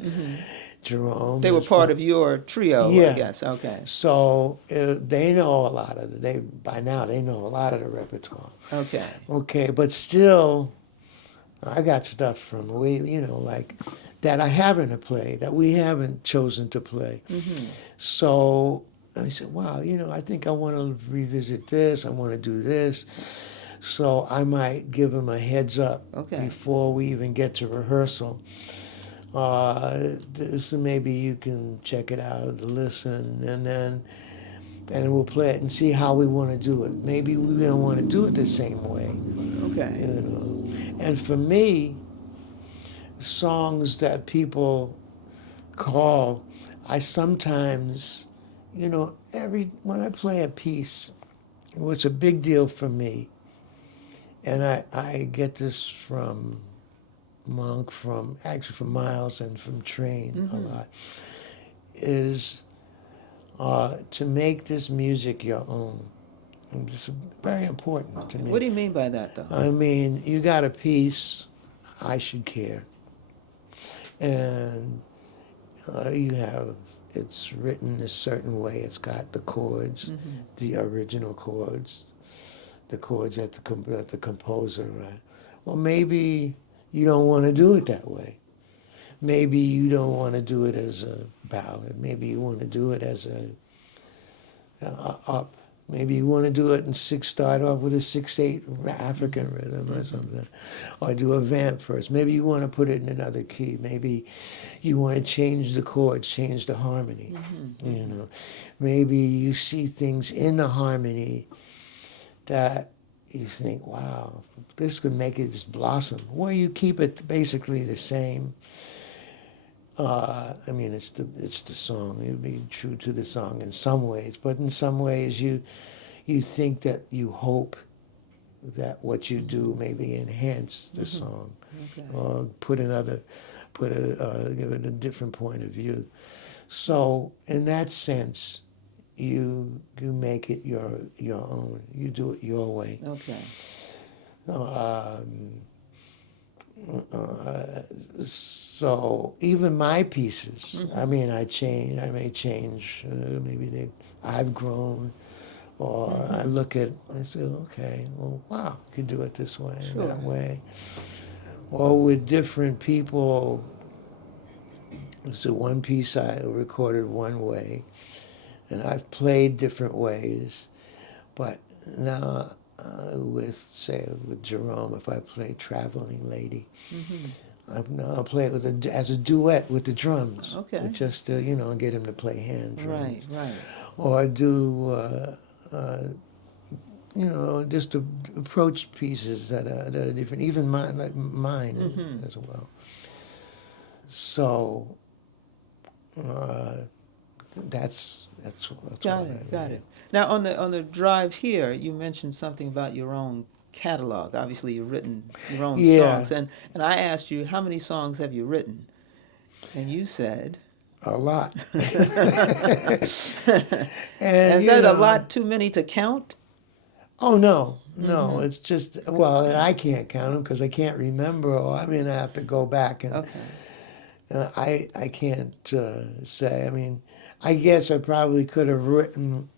Jerome. They were part of your trio, I guess. Okay. So they know a lot of by now they know a lot of the repertoire. Okay. Okay, but still, I got stuff from like that I haven't played, that we haven't chosen to play. So I said, wow, I think I want to revisit this. I want to do this. So I might give them a heads up before we even get to rehearsal. So maybe you can check it out, listen, and we'll play it and see how we want to do it. Maybe we don't want to do it the same way. Okay. And for me, songs that people call, I sometimes, when I play a piece, it's a big deal for me, and I get this from Monk, from Miles, and from Train a lot, is to make this music your own. And it's very important to me. What do you mean by that, though? I mean, you got a piece, I should care. And it's written a certain way. It's got the chords, the original chords, the chords that the composer wrote. Well, maybe you don't want to do it that way. Maybe you don't want to do it as a ballad. Maybe you want to do it as up. Maybe you want to do it in six, start off with a 6/8 African rhythm or something, or do a vamp first. Maybe you want to put it in another key. Maybe you want to change the chords, change the harmony. You know, maybe you see things in the harmony that you think, wow, this could make it just blossom. Or you keep it basically the same. I mean, it's the song. You be true to the song in some ways, but in some ways you think that you hope that what you do maybe enhance the song, Okay. or give it a different point of view. So in that sense, you make it your own. You do it your way. Okay. So even my pieces, I mean, I may change. I've grown, or I look at, I say, okay, well, wow, you could do it this way, Sure. that way. Or with different people. So one piece I recorded one way, and I've played different ways, but now with Jerome, if I play Traveling Lady, I'll play it as a duet with the drums. Okay. Just to, get him to play hand drums. Right. Or do, just to approach pieces that are different, even mine as well. So that's Got what it. Got it. Now, on the drive here, you mentioned something about your own catalog. Obviously, you've written your own songs, and I asked you, how many songs have you written? And you said a lot. And is that a lot too many to count? Oh no, it's just, well, I can't count them because I can't remember. I have to go back and I can't say. I mean, I guess I probably could have written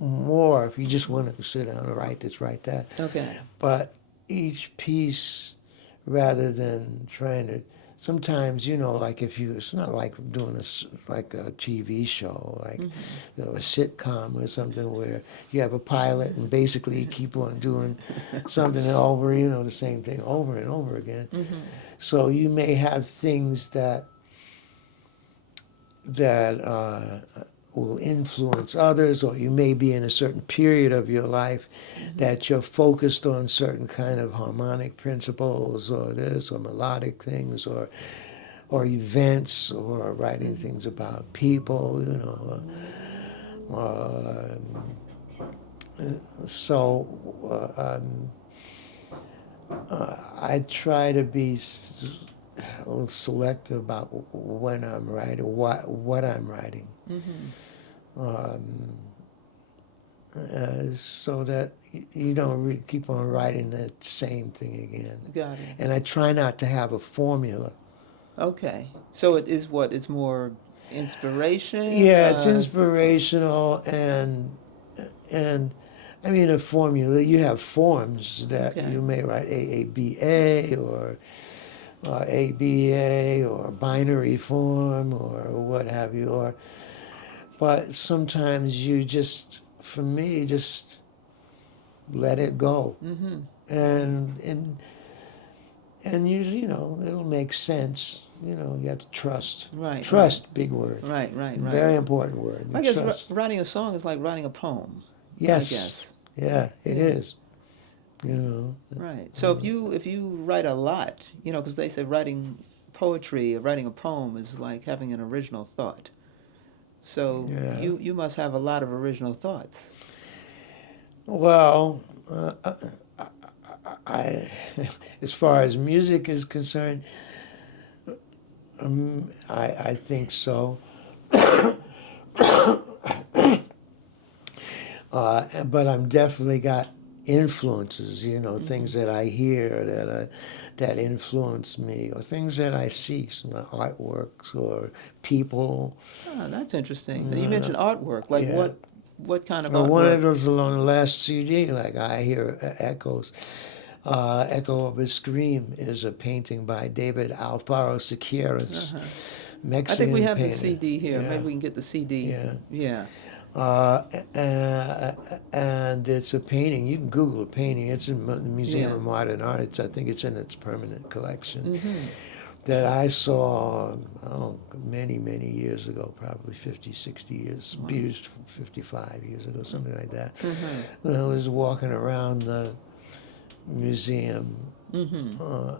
more if you just want to sit down and write this, write that. Okay. But each piece, rather than trying to, sometimes, like it's not like doing like a TV show, like a sitcom or something where you have a pilot and basically you keep on doing something over, the same thing over and over again. So you may have things that will influence others, or you may be in a certain period of your life that you're focused on certain kind of harmonic principles, or this, or melodic things, or events, or writing things about people, I try to be a little selective about when I'm writing, what I'm writing, so that you don't keep on writing the same thing again. Got it. And I try not to have a formula. Okay. So it is what? It's more inspiration? Yeah, it's inspirational, and I mean a formula. You have forms that you may write AABA or ABA or binary form or what have you, but sometimes you just, for me, just let it go, and it'll make sense. You have to trust. Right. Trust, big word. Right. Very important word. I guess Trust. writing a song is like writing a poem. Yes. I guess. Yeah, it is. Right. So if you write a lot, because they say writing poetry or writing a poem is like having an original thought. So you must have a lot of original thoughts. Well, I as far as music is concerned, I think so. But I'm definitely got influences, things that I hear that influence me, or things that I see, some artworks or people. Oh, that's interesting. You mentioned artwork. Like what kind of well, artwork? One of those on the last CD, like I hear echoes. Echo of a Scream is a painting by David Alfaro Sequeiros, Mexican I think we have painter. the CD here. Yeah. Maybe we can get the CD. Yeah. Yeah. Uh, and it's a painting. You can Google a painting. It's in the Museum Yeah. of Modern Art. I think it's in its permanent collection. Mm-hmm. That I saw many, many years ago, probably 50, 60 years, Wow. 55 years ago, something like that. Mm-hmm. When I was walking around the museum, Mm-hmm.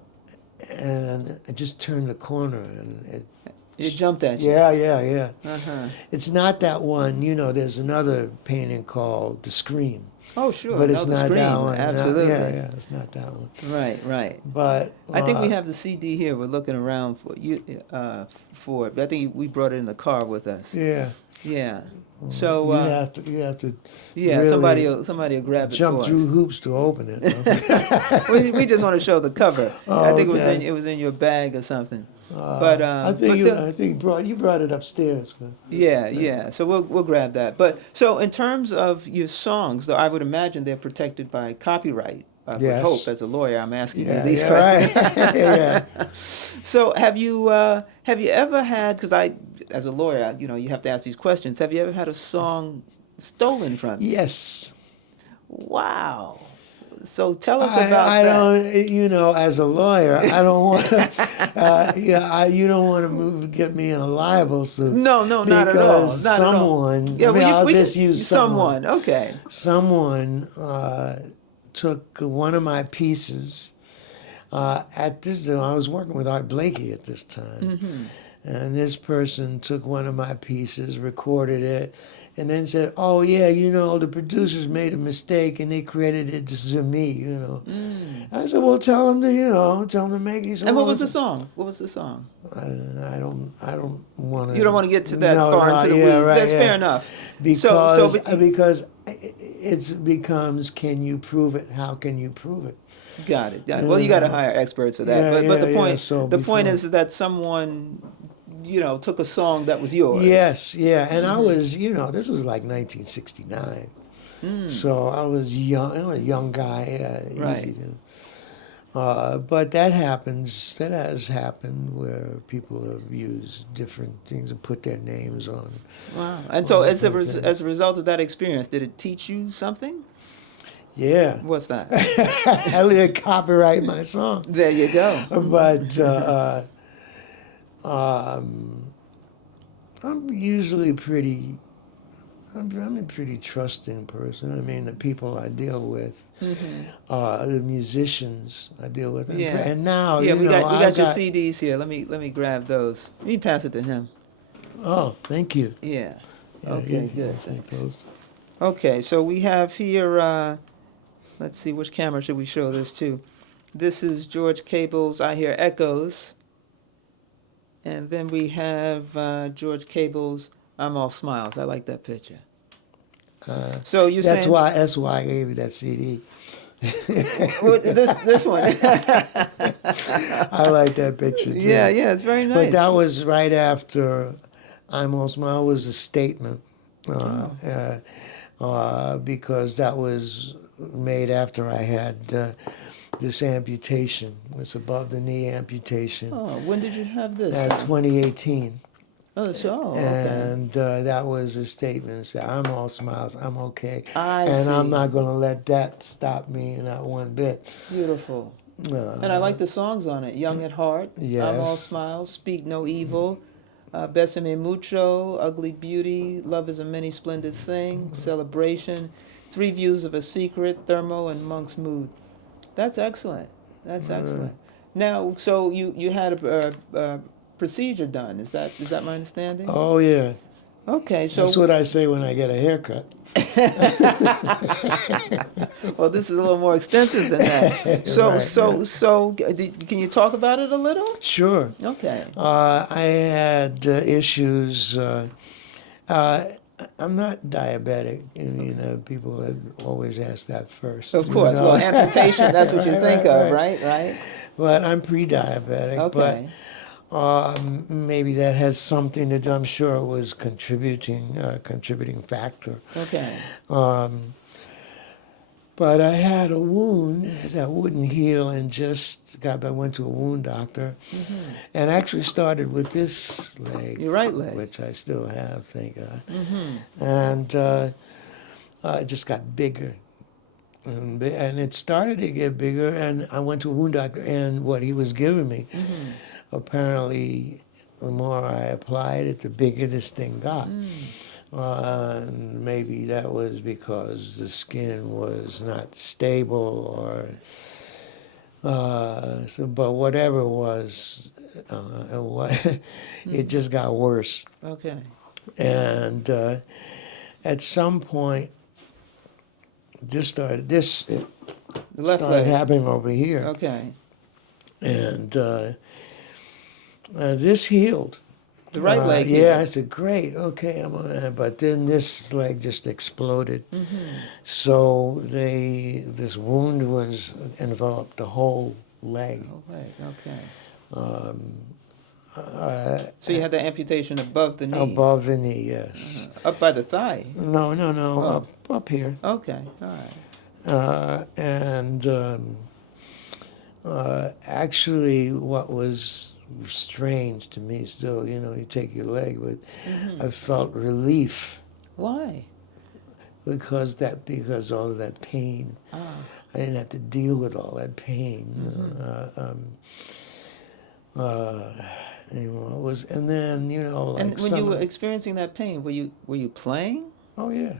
and I just turned the corner, and It jumped at you. yeah. Uh-huh. It's not that one. There's another painting called The Scream, Oh, sure. but No, it's the not that Scream. one. Absolutely. Yeah, it's not that one. Right, right. But I think we have the CD here. We're looking around for it. But I think we brought it in the car with us. yeah. Yeah. So You have to yeah, really somebody will grab it jump for through us. hoops to open it. Huh? We just want to show the cover. Oh, I think okay. it was in your bag or something. I think you brought it upstairs. But, Yeah. So we'll grab that. But so in terms of your songs, though, I would imagine they're protected by copyright. I would Yes. hope, as a lawyer, I'm asking you yeah, these yeah, questions. right. yeah. So have you ever had? Because as a lawyer, you have to ask these questions. Have you ever had a song stolen from you? Yes. Wow. So tell us about I that. don't, as a lawyer, I don't want to, you don't want to get me in a libel suit. No, not at all. Because Not someone, at all. Yeah, I'll we just can- use someone. Okay. Someone took one of my pieces at this. I was working with Art Blakey at this time, Mm-hmm. and this person took one of my pieces, recorded it, and then said, "Oh yeah, the producers made a mistake and they credited it to me." I said, "Well, tell them to make it." And what was the song? What was the song? I don't want to. You don't want to get to that far into the weeds. Right, That's fair enough. Because but because it becomes, can you prove it? How can you prove it? got it. Well, you got to hire experts for that. But the point so the point before- is that someone took a song that was yours. Yes, yeah, and I was, this was like 1969, so I was young, a young guy, Right. easy to. But that has happened where people have used different things and put their names on. Wow. And so as things. a result of that experience, did it teach you something? Yeah, What's that? I didn't copyright my song, There you go. but I'm usually I'm a pretty trusting person. I mean, the people I deal with, the musicians I deal with, and, Yeah. and now Yeah, we got I've your CDs here. Let me grab those. You can pass it to him. Oh, thank you. Yeah. Yeah, Okay, you good. can take Thanks. those. Okay, so we have here, let's see, which camera should we show this to? This is George Cable's I Hear Echoes. And then we have George Cable's I'm All Smiles. I like that picture. So you're That's saying... why I gave you that CD. Well, this one. I like that picture too. Yeah, it's very nice. But that was right after I'm All Smile was a statement. Because that was made after I had this amputation. It was above the knee amputation. Oh, when did you have this? 2018. Oh, so, okay. And that was a statement. Said, I'm all smiles, I'm okay. I see. I'm not going to let that stop me, not one bit. Beautiful. And I like the songs on it. Young at Heart, Yes. I'm All Smiles, Speak No Evil, Besame Mucho, Ugly Beauty, Love is a Many Splendid Thing, Celebration, Three Views of a Secret, Thermo, and Monk's Mood. That's excellent. That's excellent. Now, so you had a procedure done. Is that my understanding? Oh, yeah. Okay, so That's what I say when I get a haircut. well, this is a little more extensive than that. So, Right. Can you talk about it a little? Sure. Okay. I had issues. I'm not diabetic. People have always asked that first. Of course. Well, amputation, that's what you think of, right. right? But I'm pre-diabetic. Okay. But maybe that has something to do. I'm sure it was contributing factor. Okay. But I had a wound that wouldn't heal, and I went to a wound doctor, and actually started with this leg, Your right leg. which I still have, thank God. Mm-hmm. And it just got bigger. And it started to get bigger, and I went to a wound doctor, and what he was giving me, Mm-hmm. apparently, the more I applied it, the bigger this thing got. Mm. And maybe that was because the skin was not stable, but whatever it was, it just got worse. Okay. And at some point, this started The left started leg. happening over here, Okay. and this healed. The right leg. Yeah, here. I said, great, okay, I'm on that. But then this leg just exploded. Mm-hmm. So this wound was enveloped the whole leg. Oh, leg. Okay. Um, So you had the amputation above the knee. above the knee, yes. Up by the thigh. No, Oh. up here. Okay. All right. And actually, what was strange to me still, you take your leg, but Mm-hmm. I felt relief Why? because all of that pain. Ah. I didn't have to deal with all that pain anymore. It was, and then like And when you were experiencing that pain, were you playing? oh yeah,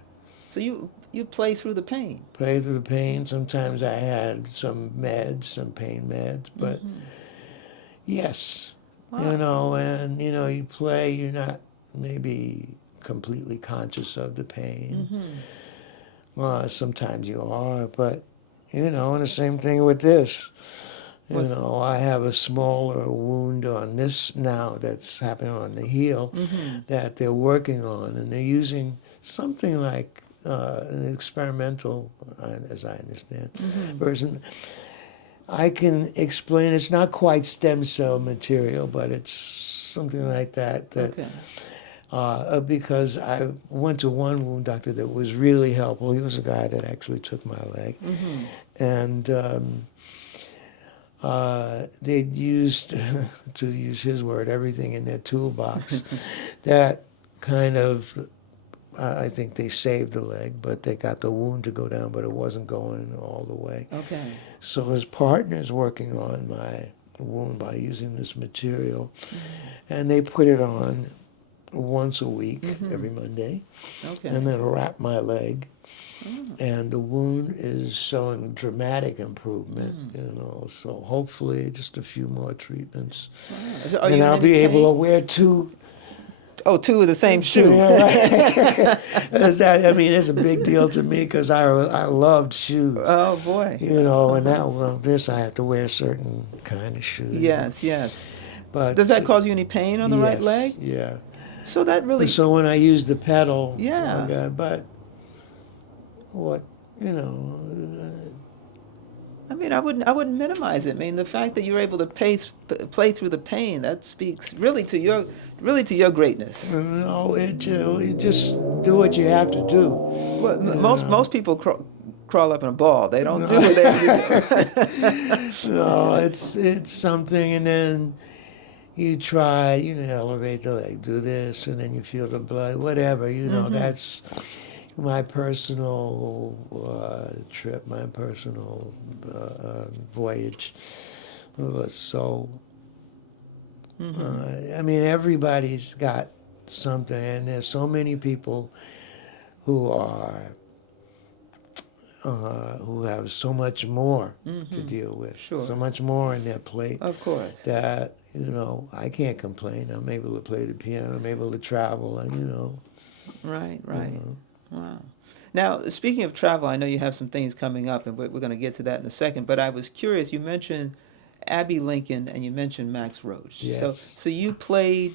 So you play through the pain. play through the pain. Sometimes I had some pain meds, but yes, Wow. and you play. You're not maybe completely conscious of the pain. Mm-hmm. Sometimes you are, but and the same thing with this. I have a smaller wound on this now that's happening on the heel Mm-hmm. that they're working on, and they're using something like an experimental, as I understand, Mm-hmm. version. I can explain. It's not quite stem cell material, but it's something like that. Okay. Because I went to one wound doctor that was really helpful. He was the guy that actually took my leg, Mm-hmm. and they'd used, to use his word, everything in their toolbox. That kind of, I think they saved the leg, but they got the wound to go down, but it wasn't going all the way. Okay. So his partner's working on my wound by using this material, and they put it on once a week, every Monday, Okay. and then wrap my leg. Oh. And the wound is showing dramatic improvement, so hopefully just a few more treatments. Wow. So are And you in I'll any be able to pain? wear two. Two of the same shoe. Yeah, right. It's a big deal to me because I loved shoes. Oh boy. And now this I have to wear a certain kind of shoes. Yes, yes. But Does that cause you any pain on the right yes, leg? Yeah. So that really. So when I use the pedal, Yeah. but what I wouldn't minimize it. I mean, the fact that you're able to play through the pain, that speaks really to your greatness. No, you just do what you have to do. Well, most people crawl up in a ball. They don't do what they have to do. No, it's something, and then you try, elevate the leg, do this, and then you feel the blood, whatever, that's my personal trip, my personal voyage. So, everybody's got something, and there's so many people who have so much more to deal with, Sure. so much more on their plate. Of course. That I can't complain. I'm able to play the piano. I'm able to travel, and Right. Wow. Now, speaking of travel, I know you have some things coming up, and we're going to get to that in a second. But I was curious. You mentioned Abbey Lincoln, and you mentioned Max Roach. Yes. So you played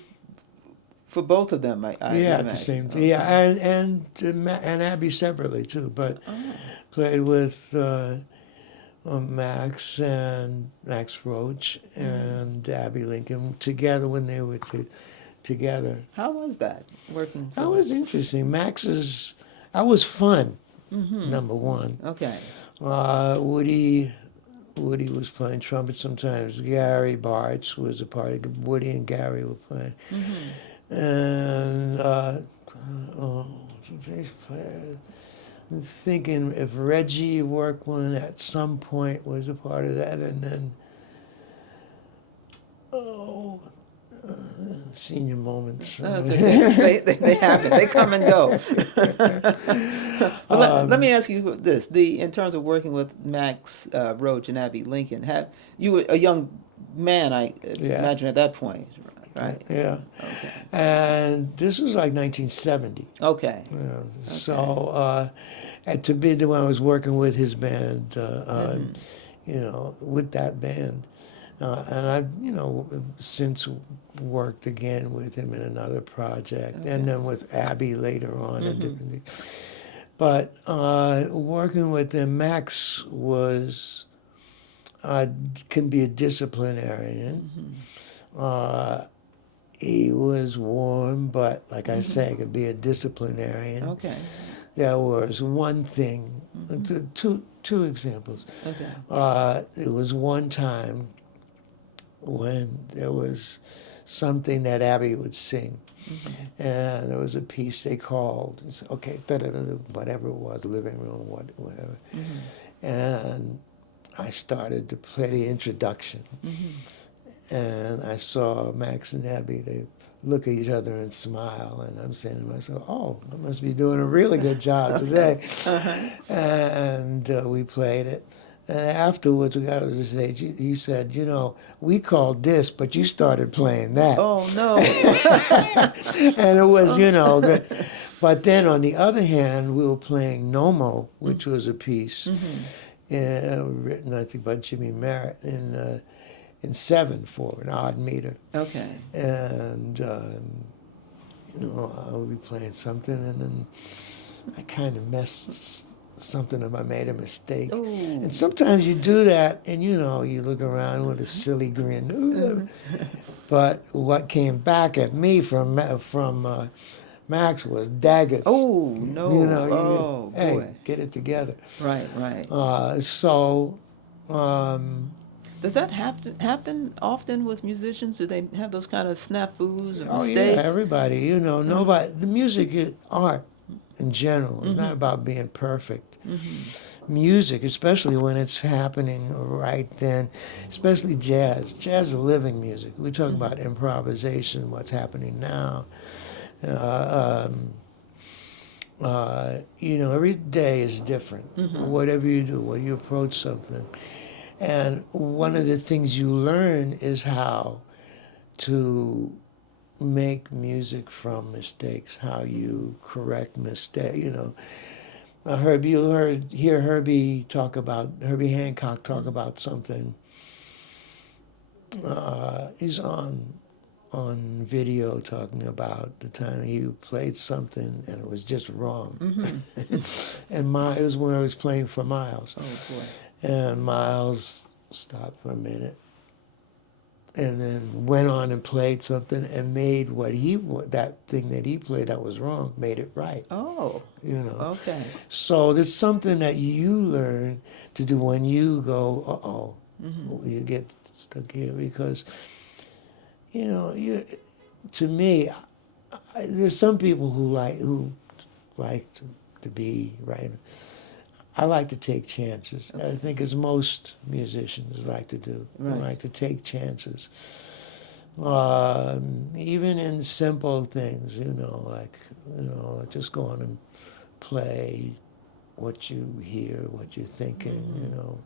for both of them. I yeah, at the imagine. same time. Okay. Yeah, and Abby separately too, but played with Max Roach and Abby Lincoln together when they were together. How was that working? That was interesting. I was fun. number one. Okay. Woody was playing trumpet sometimes. Gary Bartz was a part of it. Woody and Gary were playing. And bass player. I'm thinking if Reggie Workman at some point was a part of that, and then senior moments. That's okay. They happen. They come and go. But let me ask you this: in terms of working with Max Roach and Abby Lincoln, you were a young man, I imagine at that point, right? Yeah. Okay. And this was like 1970. Okay. Yeah. So, and to be the one I was working with his band, you know, with that band. And I've, you know, since worked again with him in another project, and then with Abby later on. And different things. But working with him, Max was, can be a disciplinarian. He was warm, but like I say, could be a disciplinarian. Okay. There was one thing, two examples. Okay. It was one time when there was something that Abby would sing. And there was a piece they called, and said, okay, whatever it was, living room, whatever. And I started to play the introduction. And I saw Max and Abby, they look at each other and smile, and I'm saying to myself, oh, I must be doing a really good job today. And we played it. And afterwards, we got to the stage, he said, you know, we called this, but you started playing that. Oh, no. And it was, you know, good. But then on the other hand, we were playing Nomo, which was a piece written, I think, by Jimmy Merritt in 7/4, an odd meter. Okay. And, you know, I would be playing something, and then I kind of messed something up. I made a mistake. Ooh. And sometimes you do that, and, you know, you look around with a silly grin. Ooh. But what came back at me from Max was daggers. Oh, no. You know, oh, hey, boy. get it together. Right. Does that happen often with musicians? Do they have those kind of snafus or Oh, mistakes? yeah, everybody. You know, nobody. The music is art in general. It's not about being perfect. Music, especially when it's happening right then, especially jazz. Jazz is living music. We talk about improvisation, what's happening now. You know, every day is different. Whatever you do, when you approach something. And one of the things you learn is how to make music from mistakes, how you correct mistakes. You know, hear Herbie Hancock talk about something. He's on video talking about the time he played something and it was just wrong. And it was when I was playing for Miles. Oh, boy. And Miles stopped for a minute and then went on and played something and made that thing that he played that was wrong, made it right. Oh. You know. Okay. So there's something that you learn to do when you go, you get stuck here because, you know, to me, there's some people who like to be right. I like to take chances. Okay. I think as most musicians like to do. Right. I like to take chances. Even in simple things, you know, like, you know, just go on and play what you hear, what you're thinking, you know.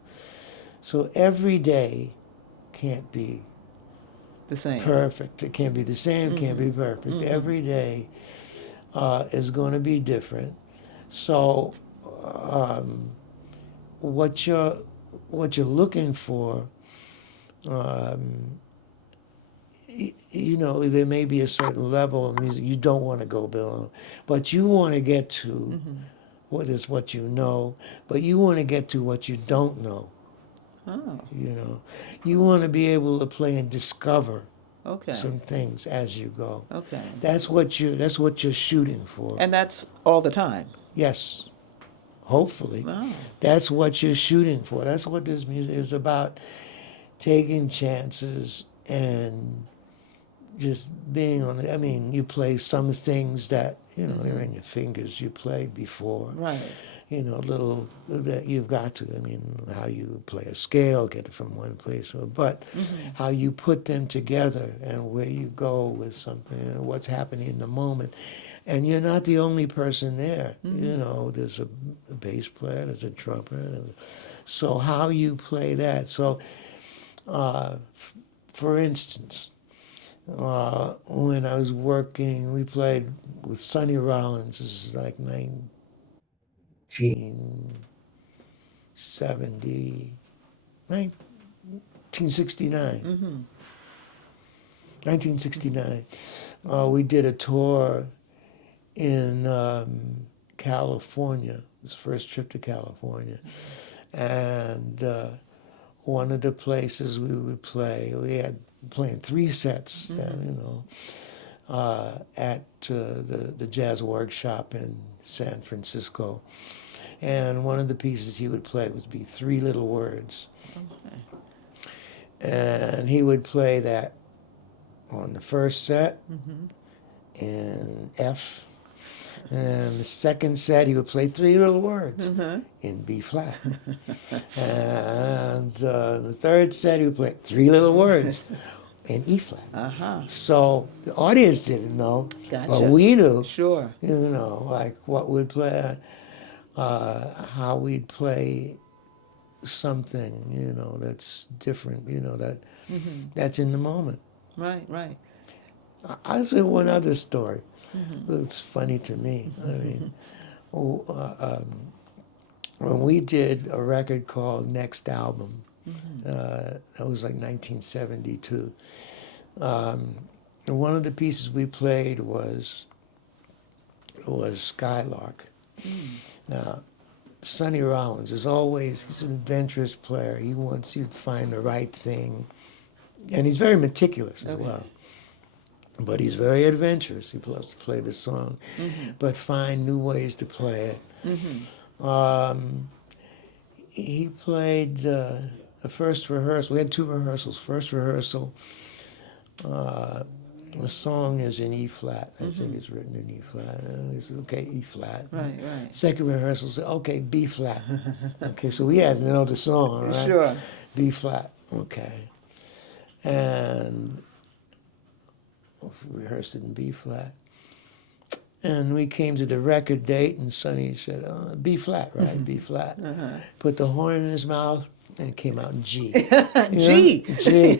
So every day can't be the same. Perfect. It can't be the same, can't be perfect. Every day is going to be different. So what you're looking for, you know, there may be a certain level of music you don't want to go below, but you want to get to what you know, but you want to get to what you don't know. Oh. You know, you want to be able to play and discover Okay. some things as you go. Okay. That's what you're shooting for. And that's all the time. Yes, hopefully. Wow. That's what you're shooting for. That's what this music is about, taking chances and just being on it. I mean, you play some things that, they're in your fingers. You played before. Right. Little that you've got to. I mean, how you play a scale, get it from one place, but how you put them together and where you go with something, what's happening in the moment. And you're not the only person there. There's a bass player, there's a trumpeter. So how you play that. So, for instance, when I was working, we played with Sonny Rollins. This is like 1970, 1969. 1969. We did a tour in California, his first trip to California. And one of the places we would play, we had playing 3 sets, at the Jazz Workshop in San Francisco. And one of the pieces he would play would be 3 Little Words. Okay. And he would play that on the first set in F. And the second set, he would play 3 Little Words in B flat. And the third set, he would play 3 Little Words in E flat. So the audience didn't know, but we knew. Sure. Like what we'd play, how we'd play something, that's different, that's in the moment. Right, right. I'll say one other story. It's funny to me. I mean, when we did a record called Next Album, that was like 1972. One of the pieces we played was Skylark. Now, Sonny Rollins is always, he's an adventurous player. He wants you to find the right thing. And he's very meticulous as well. But he's very adventurous. He loves to play the song, but find new ways to play it. He played the first rehearsal. We had 2 rehearsals. First rehearsal, the song is in E flat. I think it's written in E flat. He said, okay, E flat. Right, right. Second rehearsal, said, okay, B flat. Okay, so we had to know the song, all right? Sure. B flat, okay. And rehearsed it in B flat. And we came to the record date, and Sonny said, B flat, right? B flat. Put the horn in his mouth, and it came out in G. G. G.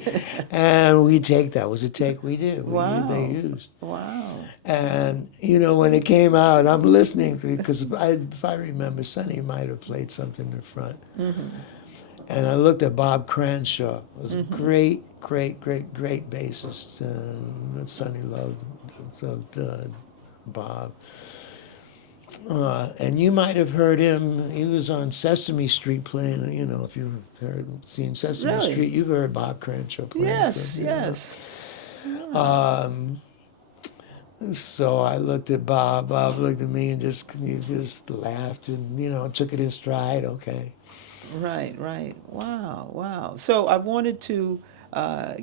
And we take that was a take we did. They used. Wow. And when it came out, I'm listening because if I remember, Sonny might have played something in the front. And I looked at Bob Cranshaw. It was a great bassist. Sonny loved Bob. And you might have heard him. He was on Sesame Street playing. If you've seen Sesame Street, you've heard Bob Cranshaw playing. Yes. So I looked at Bob. Bob looked at me and just laughed and took it in stride. Okay. Right. Wow. So I wanted to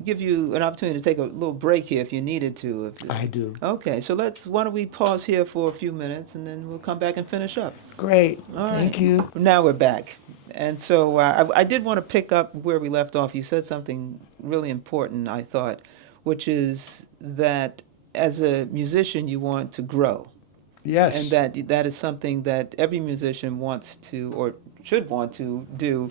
give you an opportunity to take a little break here if you needed to. I do. Okay, so why don't we pause here for a few minutes and then we'll come back and finish up. Great. All right. Thank you. Now we're back. And so I did want to pick up where we left off. You said something really important, I thought, which is that as a musician, you want to grow. Yes. And that is something that every musician wants to or should want to do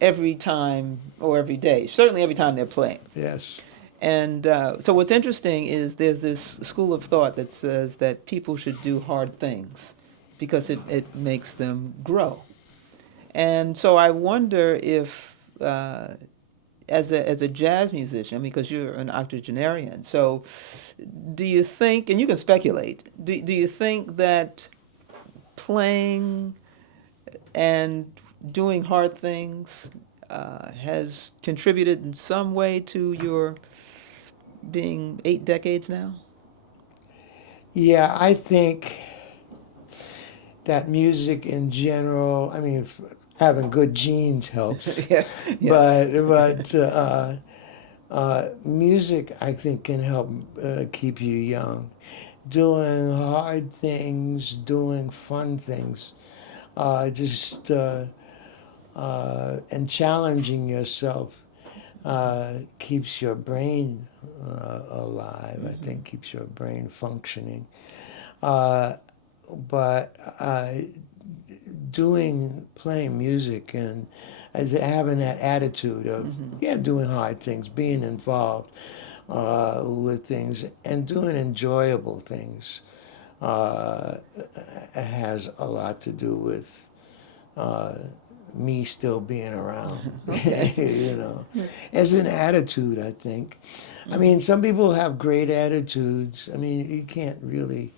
every time or every day, certainly every time they're playing. Yes. And so what's interesting is there's this school of thought that says that people should do hard things because it makes them grow. And so I wonder if, as a jazz musician, because you're an octogenarian, so do you think, and you can speculate, do you think that playing and doing hard things has contributed in some way to your being 8 decades now? Yeah, I think that music in general, I mean, having good genes helps, Yeah. but music, I think, can help keep you young. Doing hard things, doing fun things, just and challenging yourself keeps your brain alive. I think keeps your brain functioning. But playing music and having that attitude of doing hard things, being involved with things, and doing enjoyable things has a lot to do with me still being around. You know, as an attitude, I think. I mean, some people have great attitudes. I mean, you can't really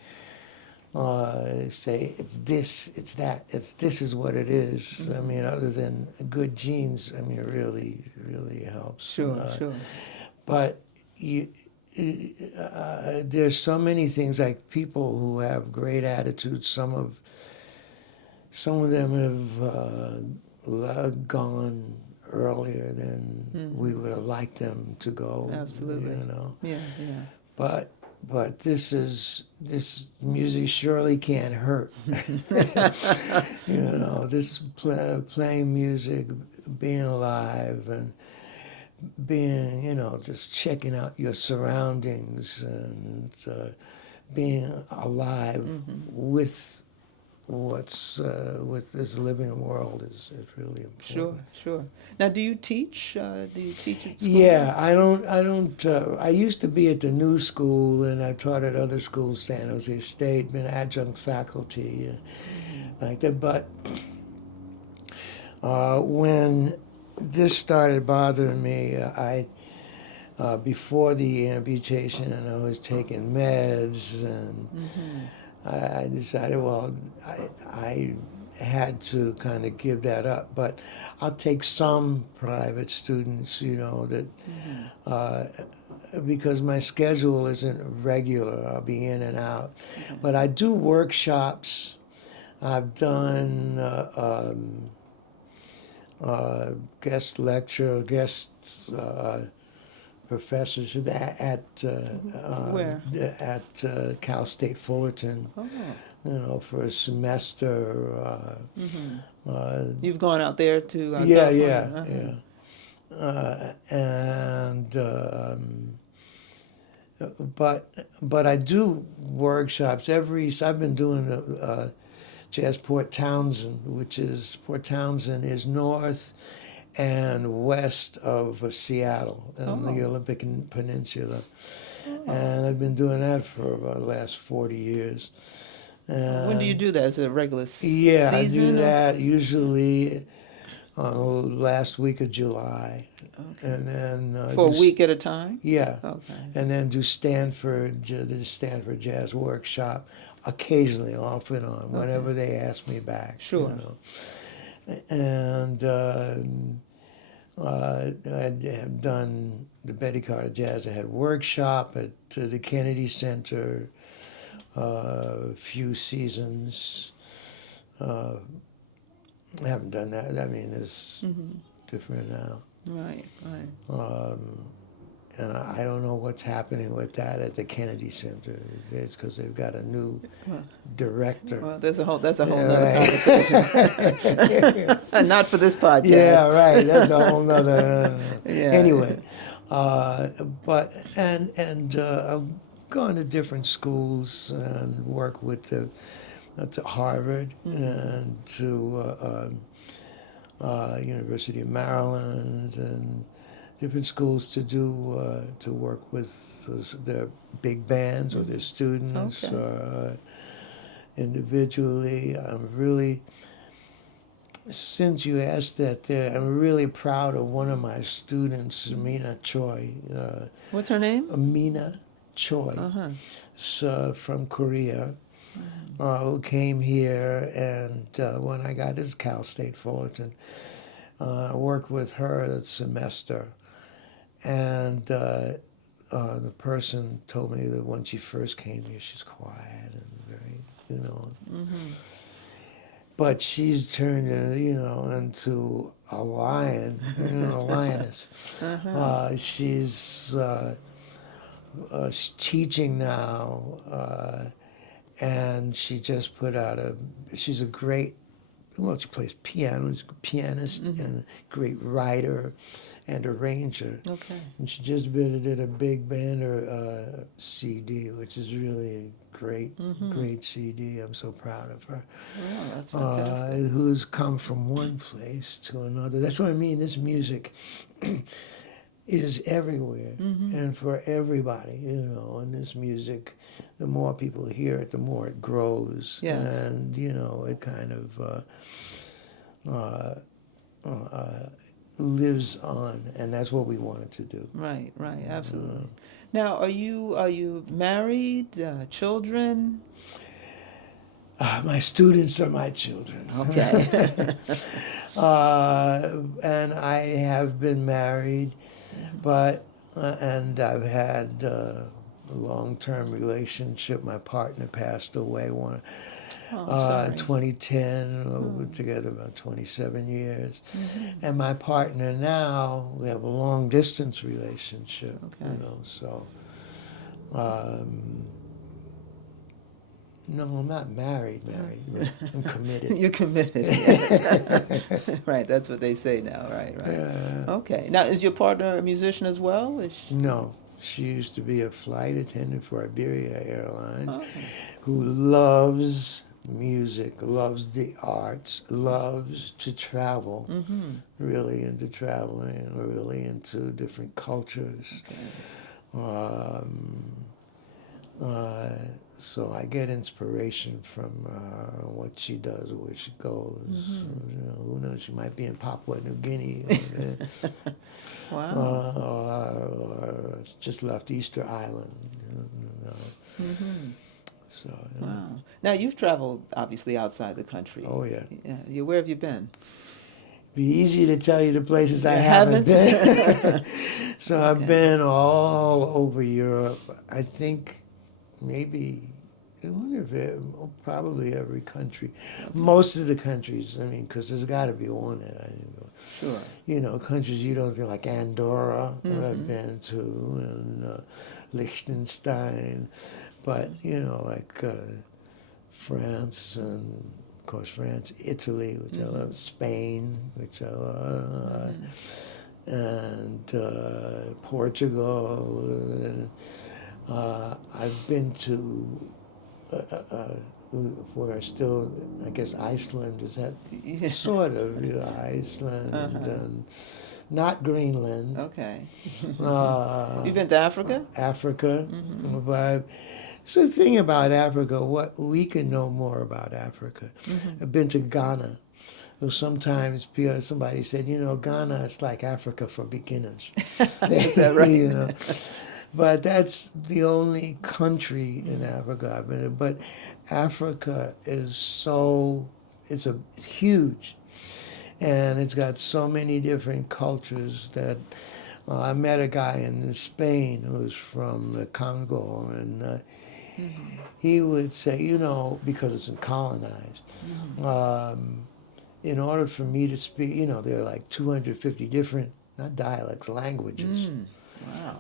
say it's this, it's that, this is what it is. I mean, other than good genes, I mean, it really helps. Sure. But there's so many things, like people who have great attitudes. Some of them have gone earlier than we would have liked them to go. Absolutely. You know. Yeah. But this music surely can't hurt. You know, this playing music, being alive, and being, you know, just checking out your surroundings and being alive with with this living world is really important. Sure. Now, do you teach? Do you teach at school? Yeah, I don't. I used to be at the new school, and I taught at other schools, San Jose State, been adjunct faculty, like that. But when this started bothering me, before the amputation, and I was taking meds, and I decided, well, I had to kind of give that up. But I'll take some private students, you know, that because my schedule isn't regular. I'll be in and out. But I do workshops. I've done guest lecture, guest professorship at Where? At Cal State Fullerton. Oh. You know, for a semester. You've gone out there to Yeah. California? But I do workshops I've been doing Jazz Port Townsend, Port Townsend is north and west of Seattle on the Olympic Peninsula. And I've been doing that for about the last 40 years. When do you do that? Is it a regular season? Yeah, I do that usually on the last week of July. Okay. And then For a week at a time? Yeah. Okay. And then do the Stanford Jazz Workshop occasionally, off and on, whenever they ask me back. Sure. You know. And I have done the Betty Carter Jazz. I had workshop at the Kennedy Center a few seasons. I haven't done that. I mean, it's different now. Right. And I don't know what's happening with that at the Kennedy Center. It's because they've got a new director. Well, that's a whole nother conversation. Not for this podcast. Yeah, right. That's a whole nother. Anyway, yeah. I've gone to different schools and work with to Harvard and to University of Maryland and different schools to work with their big bands or their students or individually. I'm really, since you asked that, I'm really proud of one of my students, Amina Choi. What's her name? Amina Choi, from Korea, who came here, and when I got his Cal State Fullerton, I worked with her that semester. And the person told me that when she first came here, she's quiet and very, you know. but she's turned into a lion, a lioness. She's teaching now, and she just put out she's a great, well, she plays piano, she's a pianist and a great writer and arranger. Okay. And she just did a big banner CD, which is really great, great CD. I'm so proud of her. Wow, that's fantastic. Who's come from one place to another. That's what I mean. This music is everywhere and for everybody, and this music, the more people hear it, the more it grows. Yes. And, it kind of lives on, and that's what we wanted to do. Right, absolutely. Now, are you married, children? My students are my children. Okay. And I have been married, but and I've had a long-term relationship. My partner passed away I'm sorry. in 2010. We were together about 27 years. And my partner now, we have a long-distance relationship. Okay. So. No, I'm not married, but I'm committed. You're committed. Yes. Right, that's what they say now. Right. Yeah. Okay. Now, is your partner a musician as well? No, she used to be a flight attendant for Iberia Airlines, Okay. who loves music, loves the arts, loves to travel, really into traveling, really into different cultures. Okay. So I get inspiration from what she does, where she goes. Who knows? She might be in Papua New Guinea, Wow. or just left Easter Island. So. Wow. Now, you've traveled obviously outside the country. Oh yeah. Yeah. Where have you been? Be easy to tell you the places I You haven't haven't? been. So Okay. I've been all over Europe. I think maybe, I wonder if probably every country. Okay. Most of the countries, I mean, because there's got to be one that I didn't go. Sure. Countries you don't think, like Andorra, I've been to, and Liechtenstein, but, like France, and of course France, Italy, which I love, Spain, which I love, and Portugal, and I've been to where still, I guess Iceland is that sort of, Iceland, and not Greenland. Okay. Uh, You've been to Africa? Africa. But so the thing about Africa, what we can know more about Africa. I've been to Ghana. So sometimes somebody said, Ghana is like Africa for beginners. Is that right? But that's the only country in Africa I've been in. But Africa is it's huge. And it's got so many different cultures that I met a guy in Spain who was from the Congo, and he would say, because it's been colonized, in order for me to speak, there are like 250 different, not dialects, languages.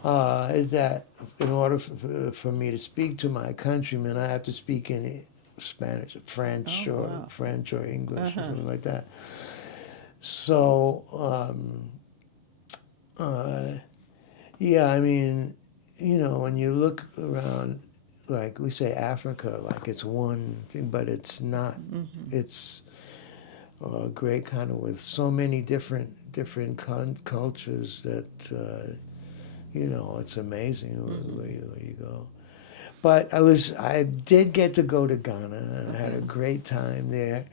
Wow. That in order for me to speak to my countrymen, I have to speak in Spanish, French, French or English, or something like that. So, yeah, I mean, when you look around, like we say Africa, like it's one thing, but it's not. It's a great kind of with so many different cultures that, it's amazing where you go. But I did get to go to Ghana, and I had a great time there.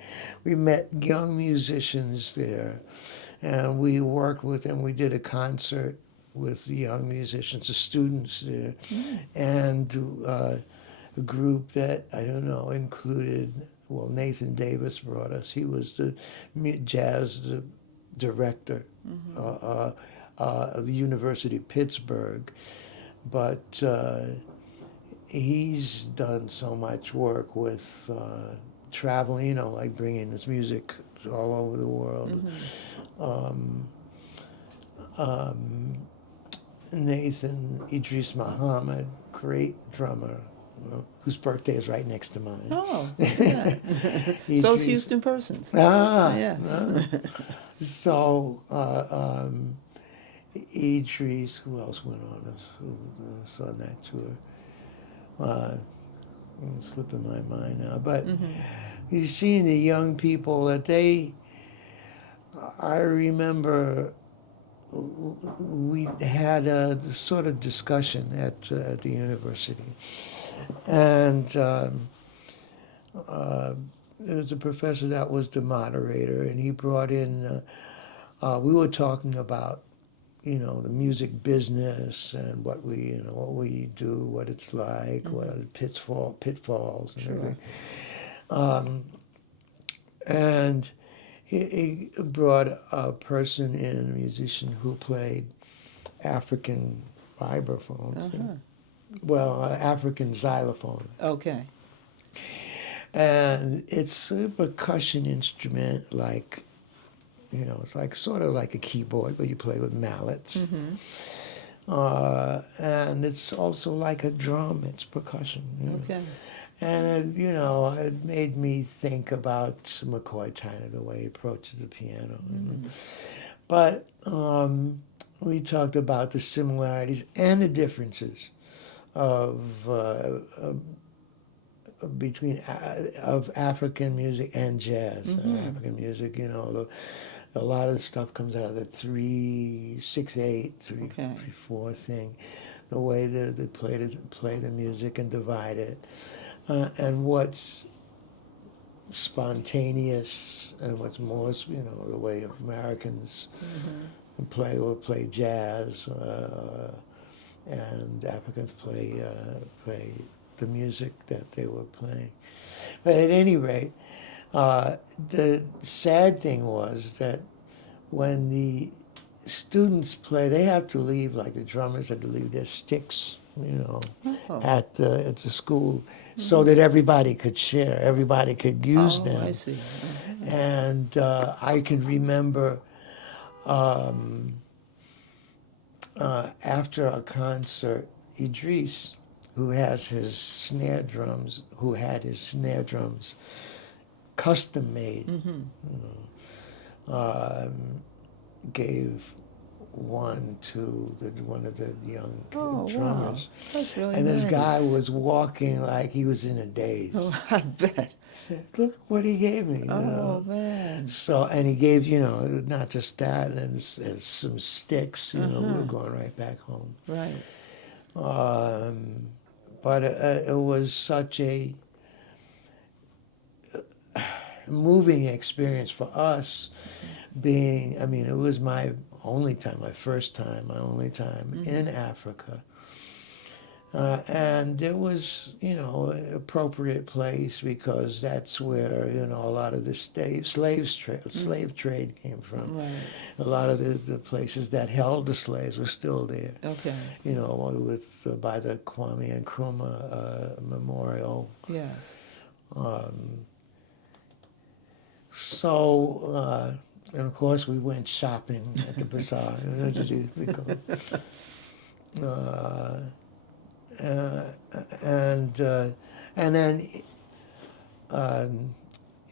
We met young musicians there, and we worked with them. We did a concert with the young musicians, the students there, and a group that, I don't know, included, Nathan Davis brought us. He was the jazz director of the University of Pittsburgh, but he's done so much work with traveling, you know, like bringing this music all over the world. Um, um, Nathan Idris Muhammad, great drummer, whose birthday is right next to mine. Oh, yeah. So's Houston Persons. Yes. So, Idris, who else went on that tour? It's slipping my mind now. But you seeing the young people that I remember we had a sort of discussion at the university. And there was a professor that was the moderator, and he brought in, we were talking about, you know, the music business and what we do, what it's like, what are the pitfalls and everything. And he brought a person in, a musician who played African vibraphone, African xylophone. Okay. And it's a percussion instrument, like, you know, it's like sort of like a keyboard, but you play with mallets. And it's also like a drum, it's percussion. You know? Okay. And, it made me think about McCoy Tyner, the way he approaches the piano. You know? But we talked about the similarities and the differences between African music and jazz. African music, you know, a lot of the stuff comes out of the 3/6/8, 3/4 thing. The way they play the music and divide it, and what's spontaneous and what's more, you know, the way Americans play jazz, and Africans play the music that they were playing. But at any rate, the sad thing was that when the students play, they have to leave, like the drummers had to leave their sticks, you know, at the school, so that everybody could share, everybody could use them. I see. And I can remember after a concert, Idris, who had his snare drums custom made, gave one to one of the young drummers. Wow. That's really and this nice. guy was walking like he was in a daze. Oh, I bet. Said, look what he gave me. You know? Man. So, and he gave, you know, not just that, and some sticks, you know, we were going right back home. Right. But it was such a moving experience for us being, I mean, it was my only time in Africa. And it was, you know, an appropriate place because that's where, you know, a lot of the slave trade came from. Right. A lot of the places that held the slaves were still there. Okay. You know, by the Kwame Nkrumah Memorial. Yes. And of course we went shopping at the bazaar. And then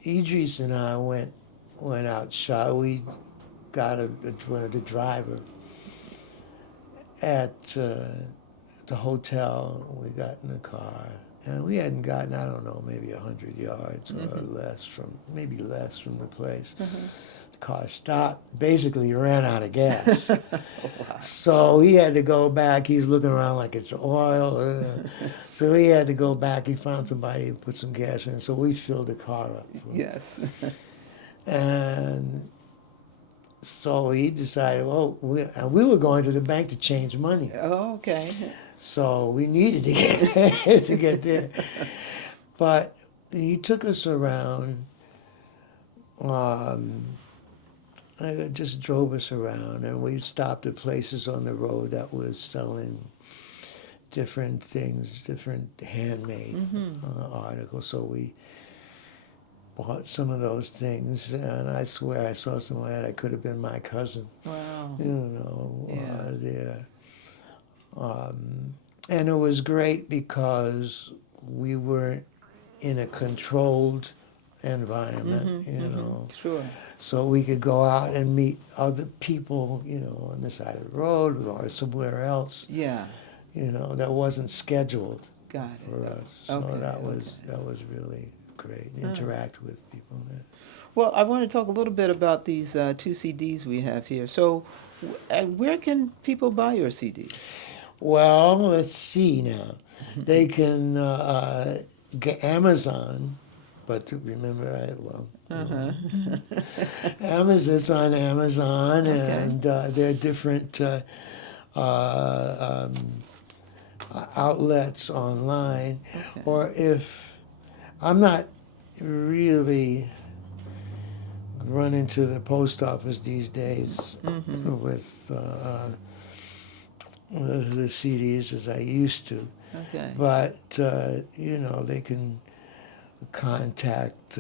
Idris and I went out shop. We got one of the driver at the hotel. We got in the car, and we hadn't gotten, I don't know, maybe 100 yards or less from the place. The car stopped, basically ran out of gas. Wow. So he had to go back. He's looking around like it's oil. So he had to go back. He found somebody to put some gas in. So we filled the car up. Yes. And so he decided, well, we were going to the bank to change money. Oh, okay. So we needed to get there. But he took us around. Just drove us around, and we stopped at places on the road that was selling different things, different handmade articles. So we bought some of those things, and I swear I saw somewhere that could have been my cousin. Wow. You know, Yeah. there. And it was great because we weren't in a controlled environment, Mm-hmm. you Mm-hmm. know. Sure. So we could go out and meet other people, you know, on the side of the road or somewhere else, Yeah. you know, that wasn't scheduled Got for it. us. So Okay. that was really great. Oh. Interact with people. Yeah. Well, I want to talk a little bit about these two CDs we have here. So, where can people buy your CDs? Well, let's see now. They can get Amazon, but to remember, Uh-huh. Amazon. It's on Amazon, Okay. and there are different outlets online. Okay. Or if I'm not really running to the post office these days Mm-hmm. with the CDs as I used to. Okay. But you know, they can contact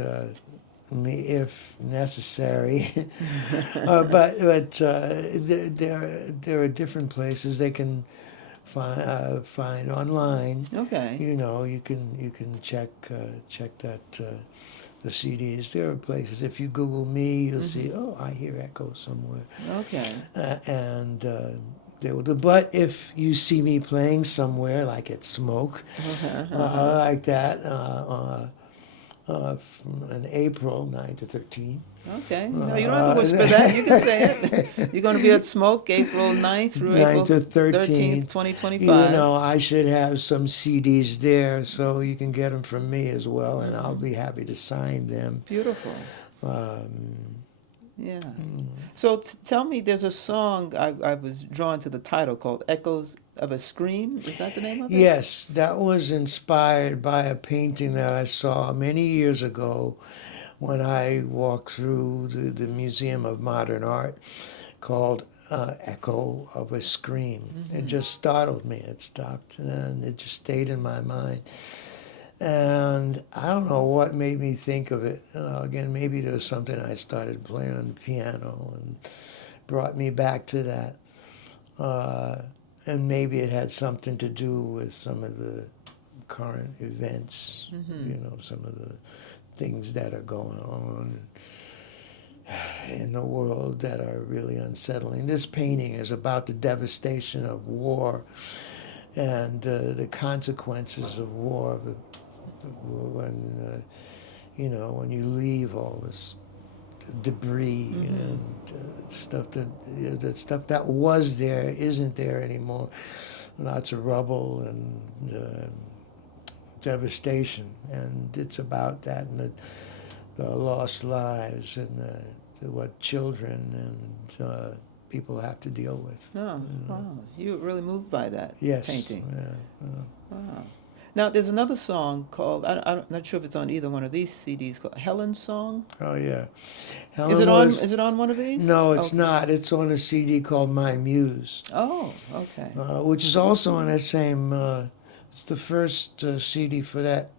me if necessary. There are different places they can find online. Okay. You know, you can check that the CDs. There are places. If you Google me, you'll see. Oh, I hear Echo somewhere. Okay. And they will do. But if you see me playing somewhere, like at Smoke, like that, from in April 9 to 13. Okay. No, you don't have to whisper that. You can say it. You're going to be at Smoke April 9th through 9 April to 13th, 13. 2025. You know, I should have some CDs there, so you can get them from me as well, and I'll be happy to sign them. Beautiful. Um, Yeah. So tell me, there's a song I was drawn to the title called Echoes of a Scream. Is that the name of it? Yes, that was inspired by a painting that I saw many years ago when I walked through the Museum of Modern Art called Echo of a Scream. It just startled me. It stopped and it just stayed in my mind. And I don't know what made me think of it. Again, maybe there was something I started playing on the piano and brought me back to that. And maybe it had something to do with some of the current events, you know, some of the things that are going on in the world that are really unsettling. This painting is about the devastation of war and the consequences of war. When you know, when you leave all this debris and stuff that was there isn't there anymore. Lots of rubble and devastation, and it's about that and the lost lives and what children and people have to deal with. Oh, wow. You were really moved by that Yes. painting. Yeah. Wow. Now, there's another song called, I'm not sure if it's on either one of these CDs, called Helen's Song. Oh yeah. Is it on one of these? No, it's Okay. not. It's on a CD called My Muse, Oh, okay. which is also on that same. It's the first CD for that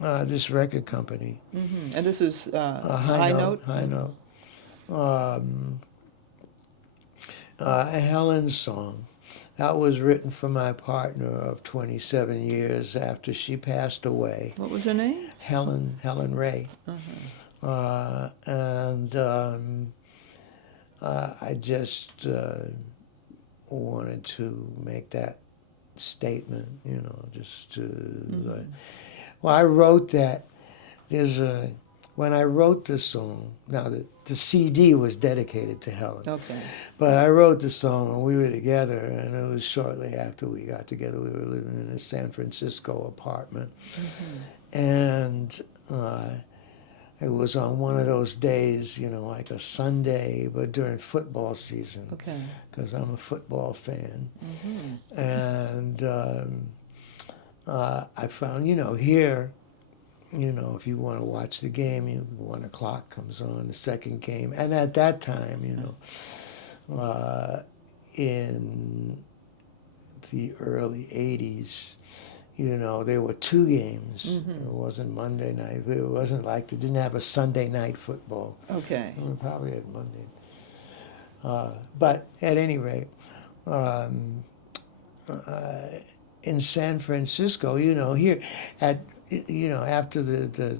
this record company. Mm-hmm. And this is High Note. High Note. A Helen's Song. That was written for my partner of 27 years after she passed away. What was her name? Helen Ray. Uh-huh. I just wanted to make that statement, you know, just to. Well, I wrote that. When I wrote the song. Now the CD was dedicated to Helen. Okay. But I wrote the song when we were together, and it was shortly after we got together. We were living in a San Francisco apartment, and it was on one of those days, you know, like a Sunday, but during football season. Okay. Because I'm a football fan. Mm-hmm. And I found, you know, here, you know, if you want to watch the game, 1 o'clock comes on, the second game. And at that time, you know, in the early 80s, you know, there were two games. Mm-hmm. It wasn't Monday night. It wasn't like they didn't have a Sunday night football. Okay. We probably had Monday. But at any rate, in San Francisco, you know, here at, you know, after the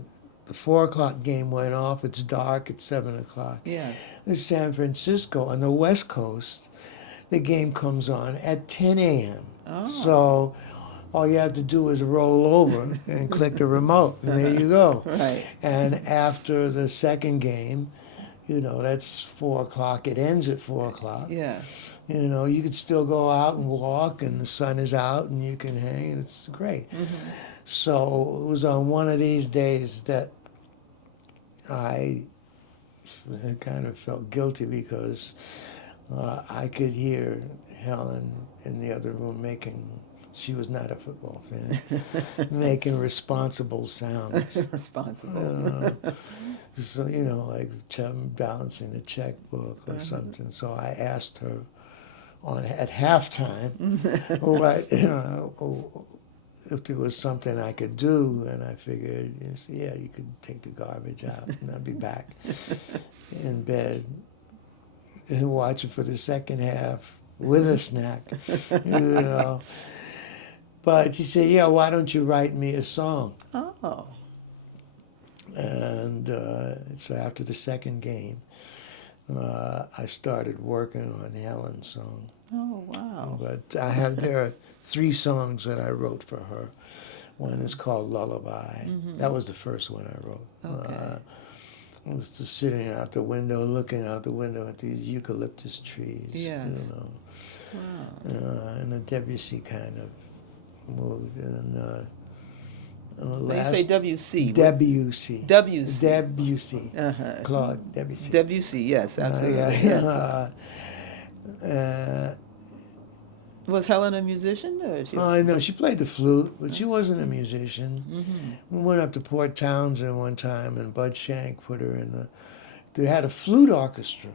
4 o'clock game went off, it's dark at 7 o'clock. Yeah. In San Francisco on the West Coast, the game comes on at 10 a.m. Oh. So all you have to do is roll over and click the remote, and there you go. Right. And after the second game, you know, that's 4 o'clock. It ends at 4 o'clock. Yeah. You know, you could still go out and walk, and the sun is out, and you can hang, and it's great. Mm-hmm. So it was on one of these days that I kind of felt guilty because I could hear Helen in the other room she was not a football fan, making responsible sounds. Responsible. So, you know, like balancing a checkbook or something. So I asked her at halftime what, you know, if there was something I could do, and I figured, yeah, you could take the garbage out, and I'd be back in bed and watch it for the second half with a snack, you know. But she said, yeah, why don't you write me a song? Oh. And so after the second game, I started working on Helen's song. Oh, wow. But there are 3 songs that I wrote for her. One is called Lullaby. Mm-hmm. That was the first one I wrote. Okay. I was just sitting out the window, looking out the window at these eucalyptus trees. Yes. You know, Wow. in a Debussy kind of mood. And the Now you last say W.C. Debussy. W.C. Debussy. Uh-huh. Claude Debussy. W.C., yes, absolutely. Yeah. Was Helen a musician? Or she... I know she played the flute, but she wasn't a musician. Mm-hmm. We went up to Port Townsend one time, and Bud Shank put her in they had a flute orchestra.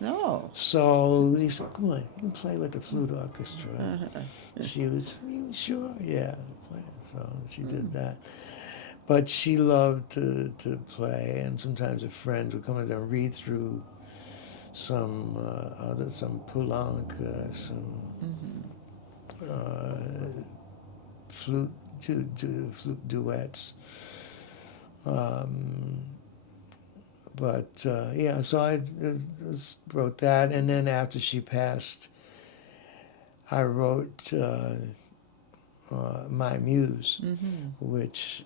No. So he said, come on, you can play with the flute orchestra. Uh-huh. She was, sure? Yeah. So she did that. But she loved to play, and sometimes her friends would come in and read through some Poulenc, some flute duets. Yeah, so I just wrote that, and then after she passed, I wrote My Muse, which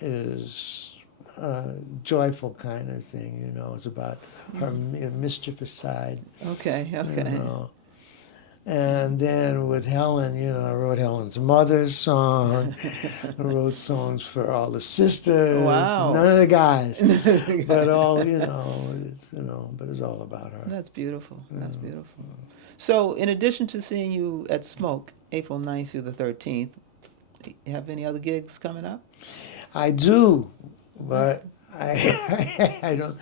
is a joyful kind of thing, you know. It's about her mischievous side. Okay. You know. And then with Helen, you know, I wrote Helen's mother's song. I wrote songs for all the sisters. Wow. None of the guys, but all, you know, but it's all about her. That's beautiful. That's beautiful. So, in addition to seeing you at Smoke, April 9th through the 13th, you have any other gigs coming up? I do, but I don't.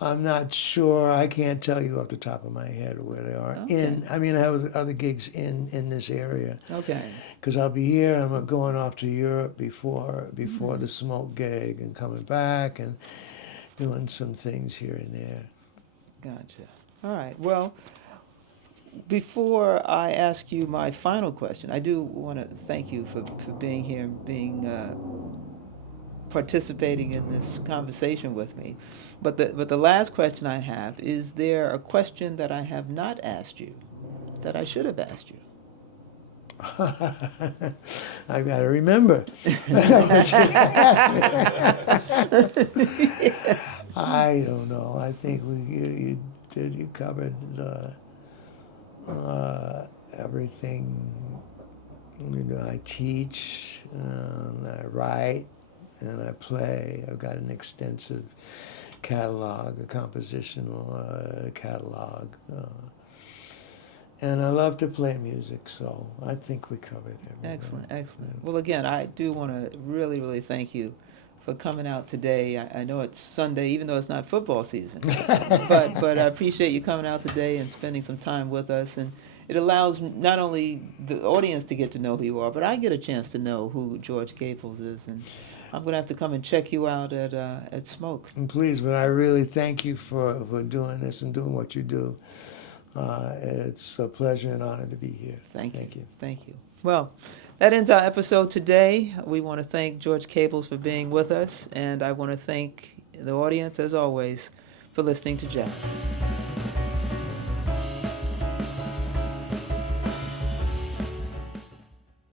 I'm not sure. I can't tell you off the top of my head where they are. Okay. I have other gigs in this area. Okay. Because I'll be here. I'm going off to Europe before the Smoke gig, and coming back and doing some things here and there. Gotcha. All right. Well, before I ask you my final question, I do want to thank you for being here and participating in this conversation with me. But the last question I have, is there a question that I have not asked you that I should have asked you? I've got to remember. I don't know. I think you covered everything. You know, I teach, and I write, and I play. I've got an extensive catalog, a compositional catalog. And I love to play music, so I think we covered everything. Excellent, excellent. Well, again, I do want to really, really thank you for coming out today. I know it's Sunday, even though it's not football season, but I appreciate you coming out today and spending some time with us. it allows not only the audience to get to know who you are, but I get a chance to know who George Caples is, and I'm going to have to come and check you out at Smoke. And please, but I really thank you for doing this and doing what you do. It's a pleasure and honor to be here. Thank you. Thank you. Well, that ends our episode today. We want to thank George Caples for being with us, and I want to thank the audience, as always, for listening to Jazz.